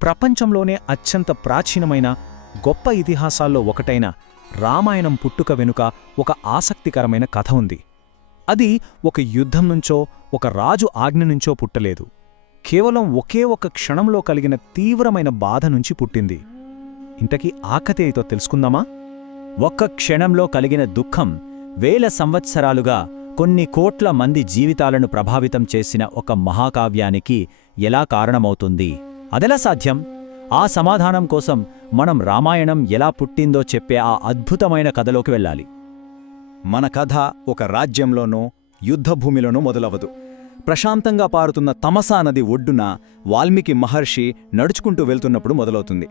ప్రపంచంలోనే అత్యంత ప్రాచీనమైన గొప్ప ఇతిహాసాల్లో ఒకటైన రామాయణం పుట్టుక వెనుక ఒక ఆసక్తికరమైన కథ ఉంది. అది ఒక యుద్ధం నుంచో ఒక రాజు ఆజ్ఞ నుంచో పుట్టలేదు. కేవలం ఒకే ఒక క్షణంలో కలిగిన తీవ్రమైన బాధ నుంచి పుట్టింది. ఇంతకీ ఆ కథ ఏదో తెలుసుకుందామా? ఒక్క క్షణంలో కలిగిన దుఃఖం వేల సంవత్సరాలుగా కొన్ని కోట్ల మంది జీవితాలను ప్రభావితం చేసిన ఒక మహాకావ్యానికి ఎలా కారణమవుతుంది? అదెలా సాధ్యం? ఆ సమాధానం కోసం మనం రామాయణం ఎలా పుట్టిందో చెప్పే ఆ అద్భుతమైన కథలోకి వెళ్ళాలి. మన కథ ఒక రాజ్యంలోనో యుద్ధభూమిలోనో మొదలవదు. ప్రశాంతంగా పారుతున్న తమసా నది ఒడ్డున వాల్మీకి మహర్షి నడుచుకుంటూ వెళ్తున్నప్పుడు మొదలవుతుంది.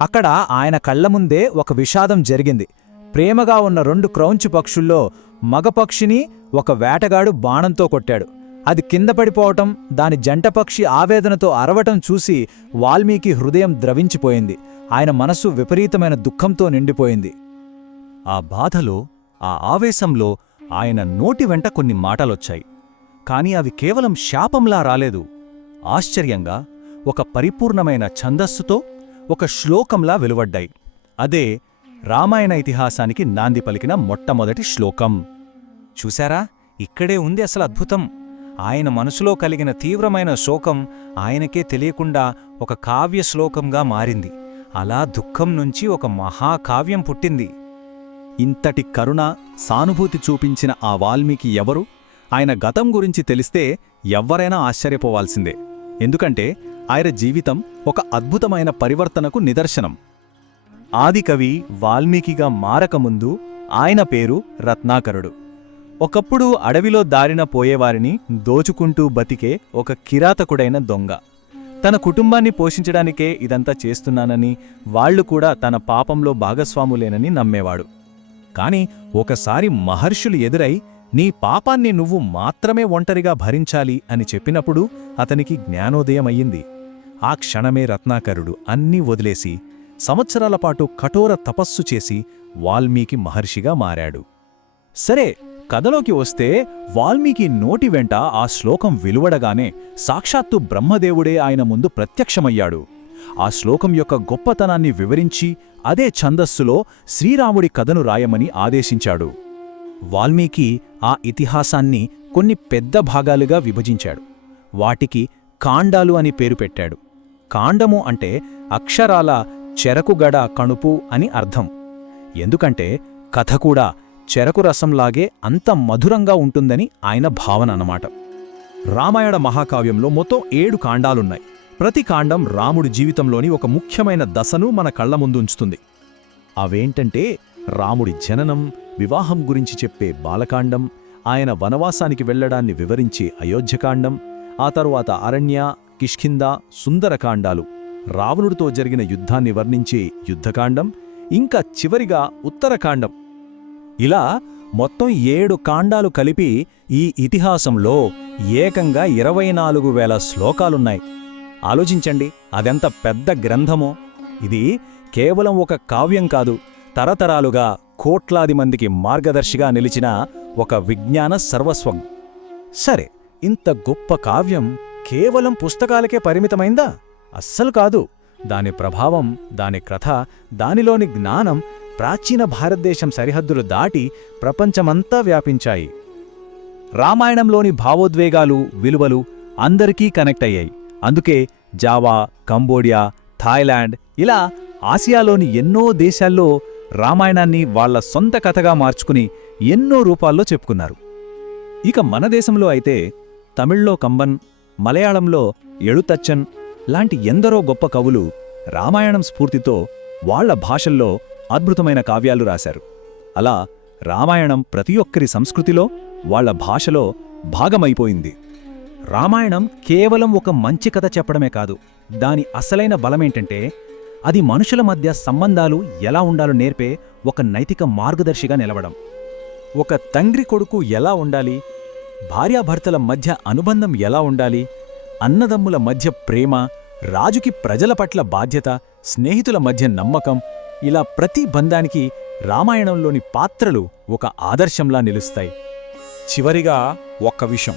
అక్కడ ఆయన కళ్లముందే ఒక విషాదం జరిగింది. ప్రేమగా ఉన్న 2 క్రౌంచు పక్షుల్లో మగపక్షిని ఒక వేటగాడు బాణంతో కొట్టాడు. అది కింద పడిపోవటం, దాని జంటపక్షి ఆవేదనతో అరవటం చూసి వాల్మీకి హృదయం ద్రవించిపోయింది. ఆయన మనస్సు విపరీతమైన దుఃఖంతో నిండిపోయింది. ఆ బాధలో, ఆ ఆవేశంలో ఆయన నోటి వెంట కొన్ని మాటలొచ్చాయి. కాని అవి కేవలం శాపంలా రాలేదు. ఆశ్చర్యంగా ఒక పరిపూర్ణమైన ఛందస్సుతో ఒక శ్లోకంలా వెలువడ్డాయి. అదే రామాయణ ఇతిహాసానికి నాంది పలికిన మొట్టమొదటి శ్లోకం. చూశారా? ఇక్కడే ఉంది అసలు అద్భుతం. ఆయన మనసులో కలిగిన తీవ్రమైన శోకం ఆయనకే తెలియకుండా ఒక కావ్య శ్లోకంగా మారింది. అలా దుఃఖం నుంచి ఒక మహాకావ్యం పుట్టింది. ఇంతటి కరుణ, సానుభూతి చూపించిన ఆ వాల్మీకి ఎవరు? ఆయన గతం గురించి తెలిస్తే ఎవ్వరైనా ఆశ్చర్యపోవాల్సిందే. ఎందుకంటే ఆయన జీవితం ఒక అద్భుతమైన పరివర్తనకు నిదర్శనం. ఆదికవి వాల్మీకిగా మారకముందు ఆయన పేరు రత్నాకరుడు. ఒకప్పుడు అడవిలో దారిన పోయేవారిని దోచుకుంటూ బతికే ఒక కిరాతకుడైన దొంగ. తన కుటుంబాన్ని పోషించడానికే ఇదంతా చేస్తున్నానని, వాళ్లు కూడా తన పాపంలో భాగస్వాములేనని నమ్మేవాడు. కాని ఒకసారి మహర్షులు ఎదురై, నీ పాపాన్ని నువ్వు మాత్రమే ఒంటరిగా భరించాలి అని చెప్పినప్పుడు అతనికి జ్ఞానోదయమయ్యింది. ఆ క్షణమే రత్నాకరుడు అన్నీ వదిలేసి సంవత్సరాల పాటు కఠోర తపస్సు చేసి వాల్మీకి మహర్షిగా మారాడు. సరే, కథలోకి వస్తే వాల్మీకి నోటి వెంట ఆ శ్లోకం వెలువడగానే సాక్షాత్తు బ్రహ్మదేవుడే ఆయన ముందు ప్రత్యక్షమయ్యాడు. ఆ శ్లోకం యొక్క గొప్పతనాన్ని వివరించి అదే ఛందస్సులో శ్రీరాముడి కథను రాయమని ఆదేశించాడు. వాల్మీకి ఆ ఇతిహాసాన్ని కొన్ని పెద్ద భాగాలుగా విభజించాడు. వాటికి కాండాలు అని పేరు పెట్టాడు. కాండము అంటే అక్షరాల చెరకుగడ కణుపు అని అర్థం. ఎందుకంటే కథ కూడా చెరకు రసంలాగే అంత మధురంగా ఉంటుందని ఆయన భావన అన్నమాట. రామాయణ మహాకావ్యంలో మొత్తం 7 కాండాలున్నాయి. ప్రతి కాండం రాముడి జీవితంలోని ఒక ముఖ్యమైన దశను మన కళ్ల ముందుంచుతుంది. అవేంటంటే రాముడి జననం, వివాహం గురించి చెప్పే బాలకాండం, ఆయన వనవాసానికి వెళ్లడాన్ని వివరించే అయోధ్యకాండం, ఆ తరువాత అరణ్య, కిష్కింద, సుందరకాండాలు, రావణుడితో జరిగిన యుద్ధాన్ని వర్ణించే యుద్ధకాండం, ఇంకా చివరిగా ఉత్తరకాండం. ఇలా మొత్తం 7 కాండాలు కలిపి ఈ ఇతిహాసంలో ఏకంగా 24,000 శ్లోకాలున్నాయి. ఆలోచించండి, అదెంత పెద్ద గ్రంథమో! ఇది కేవలం ఒక కావ్యం కాదు, తరతరాలుగా కోట్లాది మందికి మార్గదర్శిగా నిలిచిన ఒక విజ్ఞాన సర్వస్వం. సరే, ఇంత గొప్ప కావ్యం కేవలం పుస్తకాలకే పరిమితమైందా? అస్సలు కాదు. దాని ప్రభావం, దాని కథ, దానిలోని జ్ఞానం ప్రాచీన భారతదేశం సరిహద్దులు దాటి ప్రపంచమంతా వ్యాపించాయి. రామాయణంలోని భావోద్వేగాలు, విలువలు అందరికీ కనెక్ట్ అయ్యాయి. అందుకే జావా, కంబోడియా, థాయిలాండ్, ఇలా ఆసియాలోని ఎన్నో దేశాల్లో రామాయణాన్ని వాళ్ల సొంత కథగా మార్చుకుని ఎన్నో రూపాల్లో చెప్పుకున్నారు. ఇక మన దేశంలో అయితే తమిళ్లో కంబన్, మలయాళంలో ఎళుతచ్చన్ లాంటి ఎందరో గొప్ప కవులు రామాయణం స్ఫూర్తితో వాళ్ల భాషల్లో అద్భుతమైన కావ్యాలు రాశారు. అలా రామాయణం ప్రతి ఒక్కరి సంస్కృతిలో, వాళ్ల భాషలో భాగమైపోయింది. రామాయణం కేవలం ఒక మంచి కథ చెప్పడమే కాదు, దాని అసలైన బలమేంటంటే అది మనుషుల మధ్య సంబంధాలు ఎలా ఉండాలో నేర్పే ఒక నైతిక మార్గదర్శిగా నిలవడం. ఒక తండ్రి కొడుకు ఎలా ఉండాలి, భార్యాభర్తల మధ్య అనుబంధం ఎలా ఉండాలి, అన్నదమ్ముల మధ్య ప్రేమ, రాజుకి ప్రజల పట్ల బాధ్యత, స్నేహితుల మధ్య నమ్మకం, ఇలా ప్రతి బంధానికి రామాయణంలోని పాత్రలు ఒక ఆదర్శంలా నిలుస్తాయి. చివరిగా ఒక్క విషయం,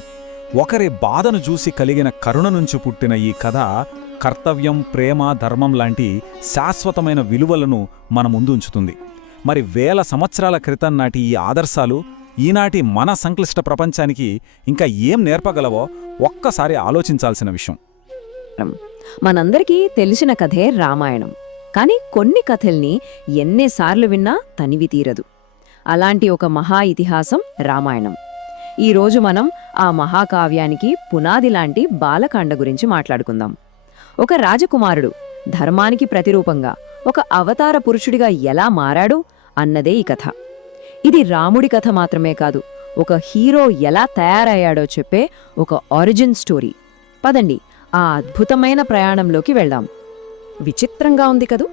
ఒకరి బాధను చూసి కలిగిన కరుణ నుంచి పుట్టిన ఈ కథ కర్తవ్యం, ప్రేమ, ధర్మం లాంటి శాశ్వతమైన విలువలను మన ముందు ఉంచుతుంది. మరి వేల సంవత్సరాల క్రితం నాటి ఈ ఆదర్శాలు ఈనాటి మన సంక్లిష్ట ప్రపంచానికి ఇంకా ఏం నేర్పగలవో ఒక్కసారి ఆలోచించాల్సిన విషయం. మనందరికీ తెలిసిన కథే రామాయణం. కాని కొన్ని కథల్ని ఎన్నిసార్లు విన్నా తనివి తీరదు. అలాంటి ఒక మహా ఇతిహాసం రామాయణం. ఈరోజు మనం ఆ మహాకావ్యానికి పునాది లాంటి బాలకాండ గురించి మాట్లాడుకుందాం. ఒక రాజకుమారుడు ధర్మానికి ప్రతిరూపంగా ఒక అవతార పురుషుడిగా ఎలా మారాడు అన్నదే ఈ కథ. ఇది రాముడి కథ మాత్రమే కాదు, ఒక హీరో ఎలా తయారయ్యాడో చెప్పే ఒక ఆరిజిన్ స్టోరీ. పదండి ఆ అద్భుతమైన ప్రయాణంలోకి వెళ్దాం. విచిత్రంగా ఉంది కదూ.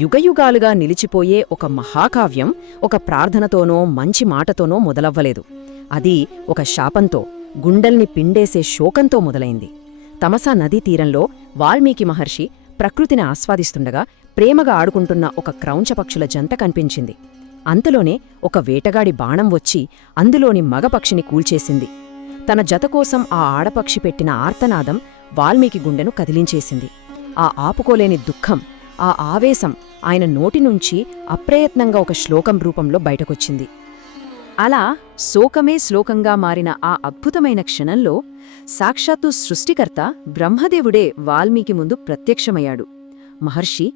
యుగయుగాలుగా నిలిచిపోయే ఒక మహాకావ్యం ఒక ప్రార్థనతోనో మంచి మాటతోనో మొదలవ్వలేదు. అది ఒక శాపంతో, గుండెల్ని పిండేసే శోకంతో మొదలైంది. తమసా నదీ తీరంలో వాల్మీకి మహర్షి ప్రకృతిని ఆస్వాదిస్తుండగా ప్రేమగా ఆడుకుంటున్న ఒక క్రౌంచపక్షుల జంట కనిపించింది. అంతలోనే ఒక వేటగాడి బాణం వచ్చి అందులోని మగపక్షిని కూల్చేసింది. తన జత కోసం ఆ ఆడపక్షి పెట్టిన ఆర్తనాదం వాల్మీకి గుండెను కదిలించేసింది. ఆ ఆపుకోలేని దుఃఖం, ఆ ఆవేశం ఆయన నోటి నుంచి అప్రయత్నంగా ఒక శ్లోకం రూపంలో బయటకొచ్చింది. అలా శోకమే శ్లోకంగా మారిన ఆ అద్భుతమైన క్షణంలో సాక్షాత్తు సృష్టికర్త బ్రహ్మదేవుడే వాల్మీకి ముందు ప్రత్యక్షమయ్యాడు. మహర్షి,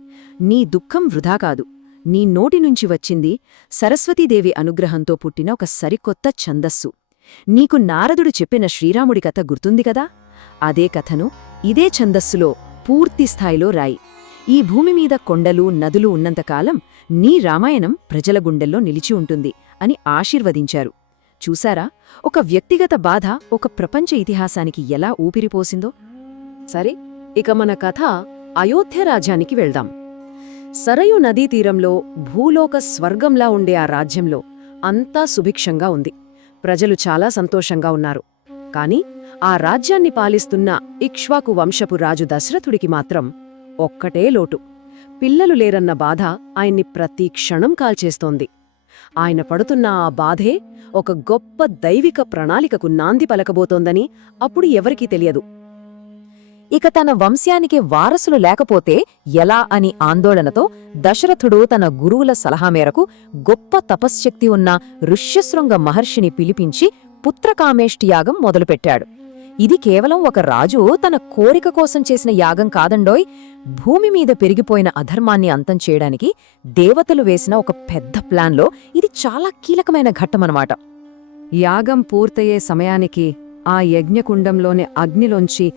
నీ దుఃఖం వృధా కాదు. నీ నోటి నుంచి వచ్చింది సరస్వతీదేవి అనుగ్రహంతో పుట్టిన ఒక సరికొత్త ఛందస్సు. నీకు నారదుడు చెప్పిన శ్రీరాముడి కథ గుర్తుంది కదా? అదే కథను ఇదే ఛందస్సులో పూర్తిస్థాయిలో రాయి. ఈ భూమిమీద కొండలు, నదులు ఉన్నంతకాలం నీ రామాయణం ప్రజల గుండెల్లో నిలిచి ఉంటుంది అని ఆశీర్వదించారు. చూసారా, ఒక వ్యక్తిగత బాధ ఒక ప్రపంచ ఇతిహాసానికి ఎలా ఊపిరిపోసిందో. సరే, ఇక మన కథ అయోధ్య రాజ్యానికి వెళ్దాం. సరయు నదీ తీరంలో భూలోక స్వర్గంలా ఉండే ఆ రాజ్యంలో అంతా సుభిక్షంగా ఉంది. ప్రజలు చాలా సంతోషంగా ఉన్నారు. కాని ఆ రాజ్యాన్ని పాలిస్తున్న ఇక్ష్వాకు వంశపు రాజు దశరథుడికి మాత్రం ఒక్కటే లోటు. పిల్లలు లేరన్న బాధ ఆయన్ని ప్రతి క్షణం కాల్చేస్తోంది. ఆయన పడుతున్న ఆ బాధే ఒక గొప్ప దైవిక ప్రణాళికకు నాంది పలకబోతోందని అప్పుడు ఎవరికీ తెలియదు. ఇక తన వంశానికి వారసులు లేకపోతే ఎలా అని ఆందోళనతో దశరథుడు తన గురువుల సలహా మేరకు గొప్ప తపశ్శక్తి ఉన్న ఋష్యశృంగ మహర్షిని పిలిపించి పుత్రకామేష్టి యాగం మొదలుపెట్టాడు. ఇది కేవలం ఒక రాజు తన కోరిక కోసం చేసిన యాగం కాదండోయ్. భూమి మీద పెరిగిపోయిన అధర్మాన్ని అంతం చేయడానికి దేవతలు వేసిన ఒక పెద్ద ప్లాన్లో ఇది చాలా కీలకమైన ఘట్టమన్నమాట. యాగం పూర్తయ్యే సమయానికి ఆ యజ్ఞకుండంలోని అగ్నిలోంచి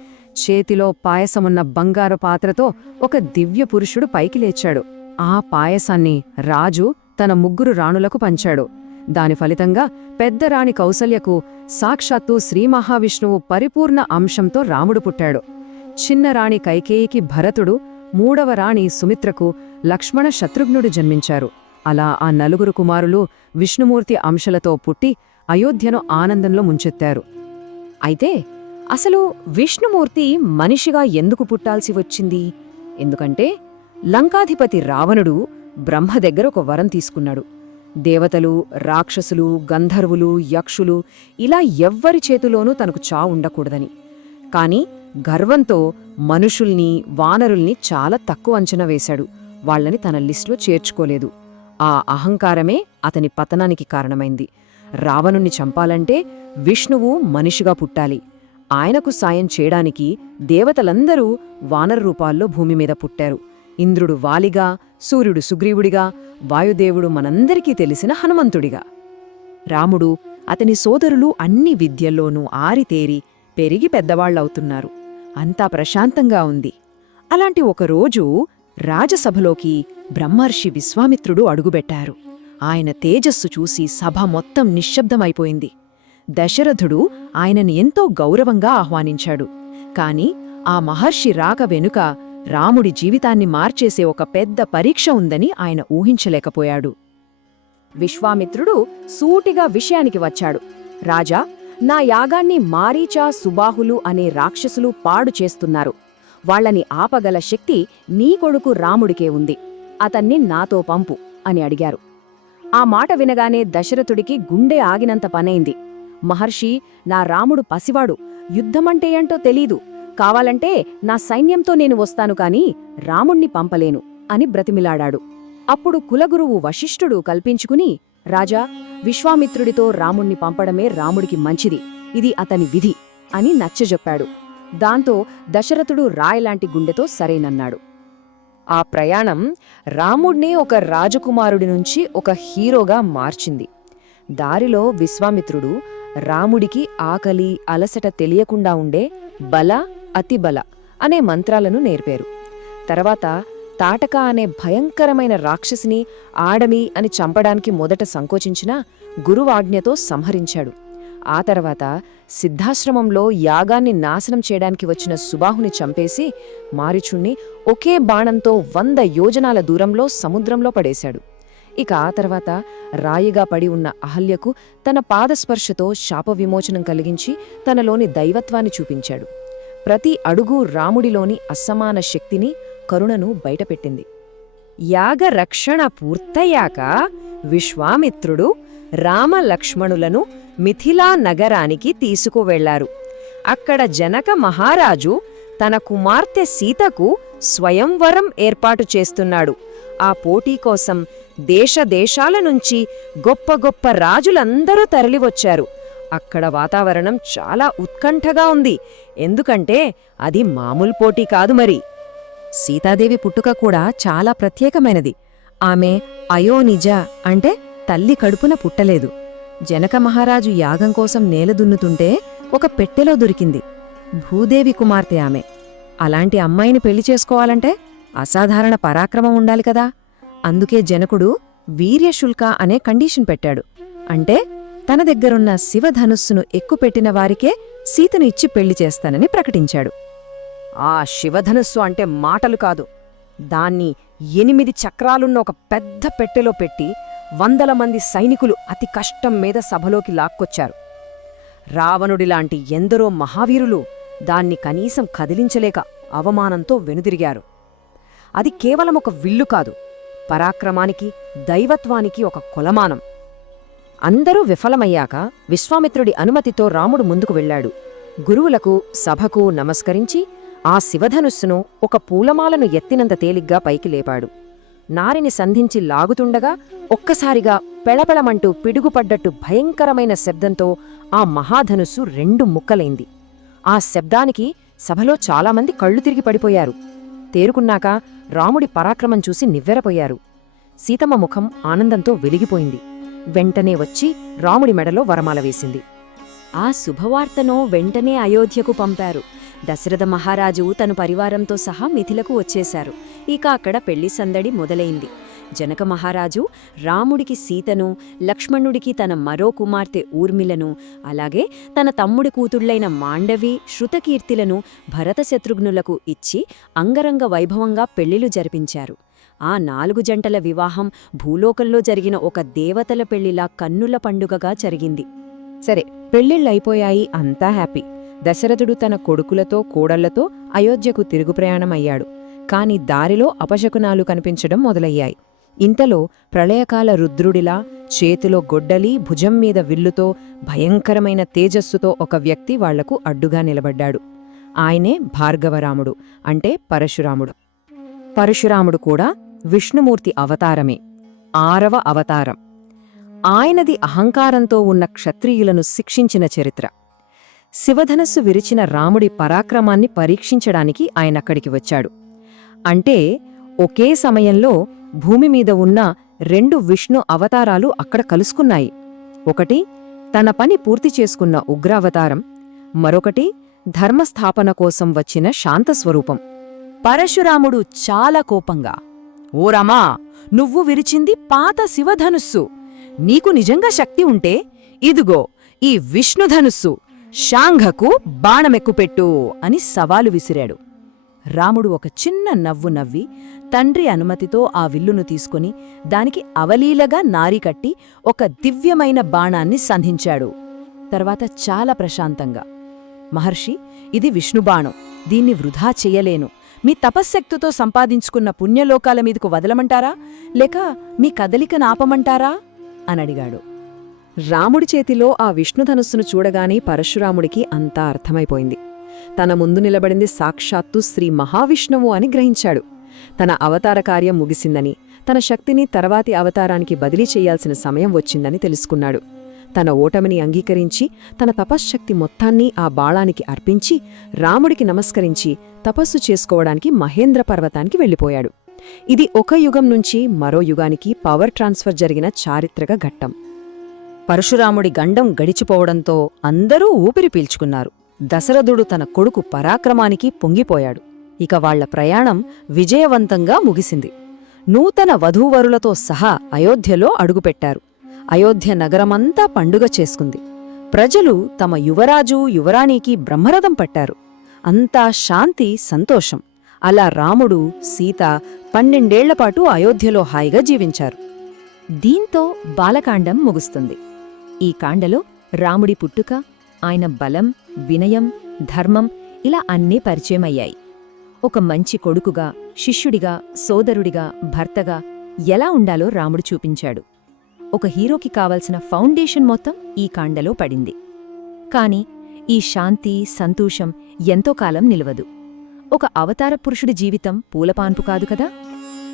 చేతిలో పాయసమున్న బంగారు పాత్రతో ఒక దివ్య పురుషుడు పైకి లేచాడు. ఆ పాయసాన్ని రాజు తన 3 రాణులకు పంచాడు. దాని ఫలితంగా పెద్ద రాణి కౌసల్యకు సాక్షాత్తు శ్రీమహావిష్ణువు పరిపూర్ణ అంశంతో రాముడు పుట్టాడు. చిన్న రాణి కైకేయికి భరతుడు, 3వ రాణి సుమిత్రకు లక్ష్మణ శత్రుఘ్నుడు జన్మించారు. అలా ఆ 4 కుమారులు విష్ణుమూర్తి అంశలతో పుట్టి అయోధ్యను ఆనందంలో ముంచెత్తారు. అయితే అసలు విష్ణుమూర్తి మనిషిగా ఎందుకు పుట్టాల్సి వచ్చింది? ఎందుకంటే లంకాధిపతి రావణుడు బ్రహ్మ దగ్గర ఒక వరం తీసుకున్నాడు. దేవతలు, రాక్షసులు, గంధర్వులు, యక్షులు ఇలా ఎవ్వరి చేతిలోనూ తనకు చావు ఉండకూడదని. కాని గర్వంతో మనుషుల్ని, వానరుల్ని చాలా తక్కువ అంచనా వేశాడు. వాళ్లని తన లిస్టులో చేర్చుకోలేదు. ఆ అహంకారమే అతని పతనానికి కారణమైంది. రావణుణ్ణి చంపాలంటే విష్ణువు మనిషిగా పుట్టాలి. ఆయనకు సాయం చేయడానికి దేవతలందరూ వానర రూపాల్లో భూమి మీద పుట్టారు. ఇంద్రుడు వాలిగా, సూర్యుడు సుగ్రీవుడిగా, వాయుదేవుడు మనందరికీ తెలిసిన హనుమంతుడిగా. రాముడు, అతని సోదరులు అన్ని విద్యల్లోనూ ఆరితేరి పెరిగి పెద్దవాళ్లవుతున్నారు. అంతా ప్రశాంతంగా ఉంది. అలాంటి ఒకరోజు రాజసభలోకి బ్రహ్మర్షి విశ్వామిత్రుడు అడుగుబెట్టారు. ఆయన తేజస్సు చూసి సభ మొత్తం నిశ్శబ్దమైపోయింది. దశరథుడు ఆయనని ఎంతో గౌరవంగా ఆహ్వానించాడు. కాని ఆ మహర్షి రాక వెనుక రాముడి జీవితాన్ని మార్చేసే ఒక పెద్ద పరీక్ష ఉందని ఆయన ఊహించలేకపోయాడు. విశ్వామిత్రుడు సూటిగా విషయానికి వచ్చాడు. రాజా, నా యాగాన్ని మారీచా, సుబాహులు అనే రాక్షసులు పాడు చేస్తున్నారు. వాళ్లని ఆపగల శక్తి నీ కొడుకు రాముడికే ఉంది. అతన్ని నాతో పంపు అని అడిగారు. ఆ మాట వినగానే దశరథుడికి గుండె ఆగినంత పనైంది. మహర్షి, నా రాముడు పసివాడు, యుద్ధమంటే ఏంటో తెలీదు. కావాలంటే నా సైన్యంతో నేను వస్తాను కాని రాముణ్ణి పంపలేను అని బ్రతిమిలాడాడు. అప్పుడు కులగురువు వశిష్ఠుడు కల్పించుకుని, రాజా, విశ్వామిత్రుడితో రాముణ్ణి పంపడమే రాముడికి మంచిది, ఇది అతని విధి అని నచ్చజెప్పాడు. దాంతో దశరథుడు రాయలాంటి గుండెతో సరేనన్నాడు. ఆ ప్రయాణం రాముడ్నే ఒక రాజకుమారుడి నుంచి ఒక హీరోగా మార్చింది. దారిలో విశ్వామిత్రుడు రాముడికి ఆకలి, అలసట తెలియకుండా ఉండే బల, అతిబల అనే మంత్రాలను నేర్పారు. తర్వాత తాటక అనే భయంకరమైన రాక్షసిని ఆడమి అని చంపడానికి మొదట సంకోచించినా గురువాజ్ఞతో సంహరించాడు. ఆ తర్వాత సిద్ధాశ్రమంలో యాగాన్ని నాశనం చేయడానికి వచ్చిన సుబాహుని చంపేసి మారీచుణ్ణి ఒకే బాణంతో 100 యోజనాల దూరంలో సముద్రంలో పడేశాడు. ఇక ఆ తర్వాత రాయిగా పడి ఉన్న అహల్యకు తన పాదస్పర్శతో శాప విమోచనం కలిగించి తనలోని దైవత్వాన్ని చూపించాడు. ప్రతి అడుగు రాముడిలోని అసమాన శక్తిని, కరుణను బయటపెట్టింది. యాగరక్షణ పూర్తయ్యాక విశ్వామిత్రుడు రామలక్ష్మణులను మిథిలా నగరానికి తీసుకువెళ్లారు. అక్కడ జనక మహారాజు తన కుమార్తె సీతకు స్వయంవరం ఏర్పాటు చేస్తున్నాడు. ఆ పోటీ కోసం దేశదేశాల నుంచి గొప్ప గొప్ప రాజులందరూ తరలివచ్చారు. అక్కడ వాతావరణం చాలా ఉత్కంఠగా ఉంది, ఎందుకంటే అది మామూలు పోటీ కాదు మరి. సీతాదేవి పుట్టుక కూడా చాలా ప్రత్యేకమైనది. ఆమె అయోనిజ అంటే తల్లి కడుపున పుట్టలేదు. జనక మహారాజు యాగం కోసం నేల దున్నుతుంటే ఒక పెట్టెలో దొరికింది. భూదేవి కుమార్తె ఆమె. అలాంటి అమ్మాయిని పెళ్లి చేసుకోవాలంటే అసాధారణ పరాక్రమం ఉండాలి కదా. అందుకే జనకుడు వీర్యశుల్క అనే కండీషన్ పెట్టాడు. అంటే తన దగ్గరున్న శివధనుస్సును ఎక్కుపెట్టిన వారికే సీతను ఇచ్చి పెళ్లి చేస్తానని ప్రకటించాడు. ఆ శివధనుస్సు అంటే మాటలు కాదు. దాన్ని 8 చక్రాలున్న ఒక పెద్ద పెట్టెలో పెట్టి 100 మంది సైనికులు అతి కష్టం మీద సభలోకి లాక్కొచ్చారు. రావణుడిలాంటి ఎందరో మహావీరులు దాన్ని కనీసం కదిలించలేక అవమానంతో వెనుదిరిగారు. అది కేవలం ఒక విల్లు కాదు, పరాక్రమానికి, దైవత్వానికి ఒక కొలమానం. అందరూ విఫలమయ్యాక విశ్వామిత్రుడి అనుమతితో రాముడు ముందుకు వెళ్ళాడు. గురువులకు, సభకు నమస్కరించి ఆ శివధనుస్సును ఒక పూలమాలను ఎత్తినంత తేలిగ్గా పైకి లేపాడు. నారిని సంధించి లాగుతుండగా ఒక్కసారిగా పెళపెళమంటూ పిడుగుపడ్డట్టు భయంకరమైన శబ్దంతో ఆ మహాధనుస్సు 2 ముక్కలైంది. ఆ శబ్దానికి సభలో చాలామంది కళ్ళు తిరిగి పడిపోయారు. తేరుకున్నాక రాముడి పరాక్రమం చూసి నివ్వెరపోయారు. సీతమ్మ ముఖం ఆనందంతో వెలిగిపోయింది. వెంటనే వచ్చి రాముడి మెడలో వరమాల వేసింది. ఆ శుభవార్తను వెంటనే అయోధ్యకు పంపారు. దశరథ మహారాజు తన పరివారంతో సహా మిథిలకు వచ్చేశారు. ఇక అక్కడ పెళ్లి సందడి మొదలైంది. జనక మహారాజు రాముడికి సీతను, లక్ష్మణుడికి తన మరో కుమార్తె ఊర్మిలను, అలాగే తన తమ్ముడి కూతుళ్లైన మాండవి, శృతకీర్తిలను భరత శత్రుఘ్నులకు ఇచ్చి అంగరంగ వైభవంగా పెళ్లిళ్లు జరిపించారు. ఆ 4 జంటల వివాహం భూలోకంలో జరిగిన ఒక దేవతల పెళ్లిలా కన్నుల పండుగగా జరిగింది. సరే, పెళ్లిళ్లైపోయాయి, అంతా హ్యాపీ. దశరథుడు తన కొడుకులతో, కోడళ్లతో అయోధ్యకు తిరుగు ప్రయాణమయ్యాడు. కాని దారిలో అపశకునాలు కనిపించడం మొదలయ్యాయి. ఇంతలో ప్రళయకాల రుద్రుడిలా చేతిలో గొడ్డలి, భుజం మీద విల్లుతో, భయంకరమైన తేజస్సుతో ఒక వ్యక్తి వాళ్లకు అడ్డుగా నిలబడ్డాడు. ఆయనే భార్గవరాముడు, అంటే పరశురాముడు. పరశురాముడు కూడా విష్ణుమూర్తి అవతారమే, 6వ అవతారం. ఆయనది అహంకారంతో ఉన్న క్షత్రియులను శిక్షించిన చరిత్ర. శివధనస్సు విరిచిన రాముడి పరాక్రమాన్ని పరీక్షించడానికి ఆయనక్కడికి వచ్చాడు. అంటే ఒకే సమయంలో భూమిమీద ఉన్న 2 విష్ణు అవతారాలు అక్కడ కలుసుకున్నాయి. ఒకటి తన పని పూర్తి చేసుకున్న ఉగ్రావతారం, మరొకటి ధర్మస్థాపన కోసం వచ్చిన శాంతస్వరూపం. పరశురాముడు చాలా కోపంగా, "ఓ రామా, నువ్వు విరిచింది పాత శివధనుస్సు. నీకు నిజంగా శక్తి ఉంటే ఇదిగో ఈ విష్ణుధనుస్సు, శాంఘకు బాణమెక్కుపెట్టు" అని సవాలు విసిరాడు. రాముడు ఒక చిన్న నవ్వు నవ్వి తండ్రి అనుమతితో ఆ విల్లును తీసుకుని దానికి అవలీలగా నారి కట్టి ఒక దివ్యమైన బాణాన్ని సంధించాడు. తర్వాత చాలా ప్రశాంతంగా, "మహర్షి, ఇది విష్ణుబాణం. దీన్ని వృధా చెయ్యలేను. మీ తపశ్శక్తితో సంపాదించుకున్న పుణ్యలోకాల మీదకు వదలమంటారా, లేక మీ కదలిక నాపమంటారా?" అనడిగాడు. రాముడి చేతిలో ఆ విష్ణుధనుస్సును చూడగానే పరశురాముడికి అంతా అర్థమైపోయింది. తన ముందు నిలబడింది సాక్షాత్తు శ్రీ మహావిష్ణువు అని గ్రహించాడు. తన అవతార కార్యం ముగిసిందని, తన శక్తిని తర్వాతి అవతారానికి బదిలీ చేయాల్సిన సమయం వచ్చిందని తెలుసుకున్నాడు. తన ఓటమిని అంగీకరించి తన తపశ్శక్తి మొత్తాన్ని ఆ బాళానికి అర్పించి రాముడికి నమస్కరించి తపస్సు చేసుకోవడానికి మహేంద్ర పర్వతానికి వెళ్ళిపోయాడు. ఇది ఒక యుగం నుంచి మరో యుగానికి పవర్ ట్రాన్స్ఫర్ జరిగిన చారిత్రక ఘట్టం. పరశురాముడి గండం గడిచిపోవడంతో అందరూ ఊపిరి పీల్చుకున్నారు. దశరథుడు తన కొడుకు పరాక్రమానికి పొంగిపోయాడు. ఇక వాళ్ల ప్రయాణం విజయవంతంగా ముగిసింది. నూతన వధూవరులతో సహా అయోధ్యలో అడుగుపెట్టారు. అయోధ్య నగరమంతా పండుగ చేసుకుంది. ప్రజలు తమ యువరాజు యువరాణికి బ్రహ్మరథం పట్టారు. అంతా శాంతి సంతోషం. అలా రాముడు సీత 12 ఏళ్లపాటు అయోధ్యలో హాయిగా జీవించారు. దీంతో బాలకాండం ముగుస్తుంది. ఈ కాండలో రాముడి పుట్టుక, ఆయన బలం, వినయం, ధర్మం ఇలా అన్నీ పరిచయమయ్యాయి. ఒక మంచి కొడుకుగా, శిష్యుడిగా, సోదరుడిగా, భర్తగా ఎలా ఉండాలో రాముడు చూపించాడు. ఒక హీరోకి కావలసిన ఫౌండేషన్ మొత్తం ఈ కాండలో పడింది. కాని ఈ శాంతి, సంతోషం ఎంతో కాలం నిలవదు. ఒక అవతార పురుషుడి జీవితం పూలపాన్పు కాదు కదా.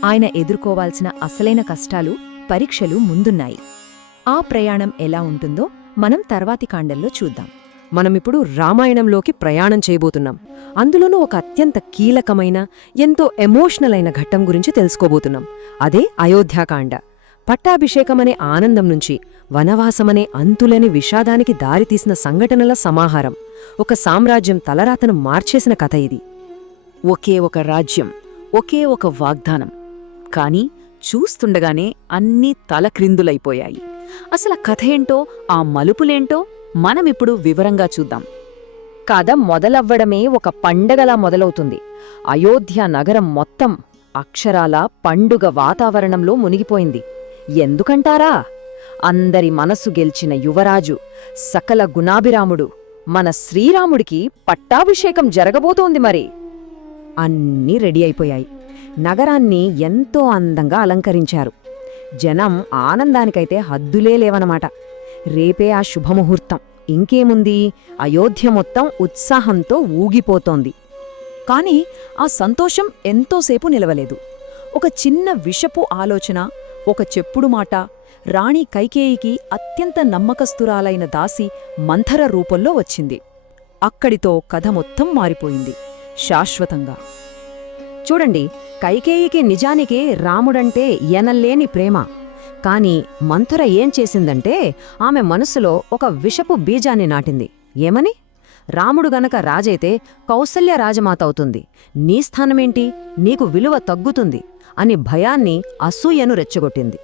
ఆయన ఎదుర్కోవాల్సిన అసలైన కష్టాలు, పరీక్షలు ముందున్నాయి. ఆ ప్రయాణం ఎలా ఉంటుందో మనం తర్వాతి కాండల్లో చూద్దాం. మనమిప్పుడు రామాయణంలోకి ప్రయాణం చేయబోతున్నాం. అందులోనూ ఒక అత్యంత కీలకమైన, ఎంతో ఎమోషనల్ అయిన ఘట్టం గురించి తెలుసుకోబోతున్నాం. అదే అయోధ్యాకాండ. పట్టాభిషేకమనే ఆనందం నుంచి వనవాసమనే అంతులేని విషాదానికి దారితీసిన సంఘటనల సమాహారం. ఒక సామ్రాజ్యం తలరాతను మార్చేసిన కథ ఇది. ఒకే ఒక రాజ్యం, ఒకే ఒక వాగ్దానం. కాని చూస్తుండగానే అన్నీ తలక్రిందులైపోయాయి. అసలు కథ ఏంటో, ఆ మలుపులేంటో మనమిప్పుడు వివరంగా చూద్దాం. కథ మొదలవ్వడమే ఒక పండగలా మొదలవుతుంది. అయోధ్య నగరం మొత్తం అక్షరాల పండుగ వాతావరణంలో మునిగిపోయింది. ఎందుకంటారా? అందరి మనసు గెల్చిన యువరాజు, సకల గుణాభిరాముడు, మన శ్రీరాముడికి పట్టాభిషేకం జరగబోతోంది. మరి అన్నీ రెడీ అయిపోయాయి. నగరాన్ని ఎంతో అందంగా అలంకరించారు. జనం ఆనందానికైతే హద్దులే లేవనమాట. రేపే ఆ శుభముహూర్తం. ఇంకేముంది, అయోధ్య మొత్తం ఉత్సాహంతో ఊగిపోతోంది. కాని ఆ సంతోషం ఎంతోసేపు నిలవలేదు. ఒక చిన్న విషపు ఆలోచన, ఒక చెప్పుడు మాట, రాణి కైకేయికి అత్యంత నమ్మకస్తురాలైన దాసి మంథర రూపంలో వచ్చింది. అక్కడితో కథ మొత్తం మారిపోయింది, శాశ్వతంగా. చూడండి, కైకేయికి నిజానికి రాముడంటే ఎనల్లేని ప్రేమ. కాని మంథర ఏం చేసిందంటే ఆమె మనసులో ఒక విషపు బీజాన్ని నాటింది. ఏమని? రాముడు గనక రాజైతే కౌసల్య రాజమాత అవుతుంది, నీ స్థానమేంటి, నీకు విలువ తగ్గుతుంది అని భయాన్ని, అసూయను రెచ్చగొట్టింది.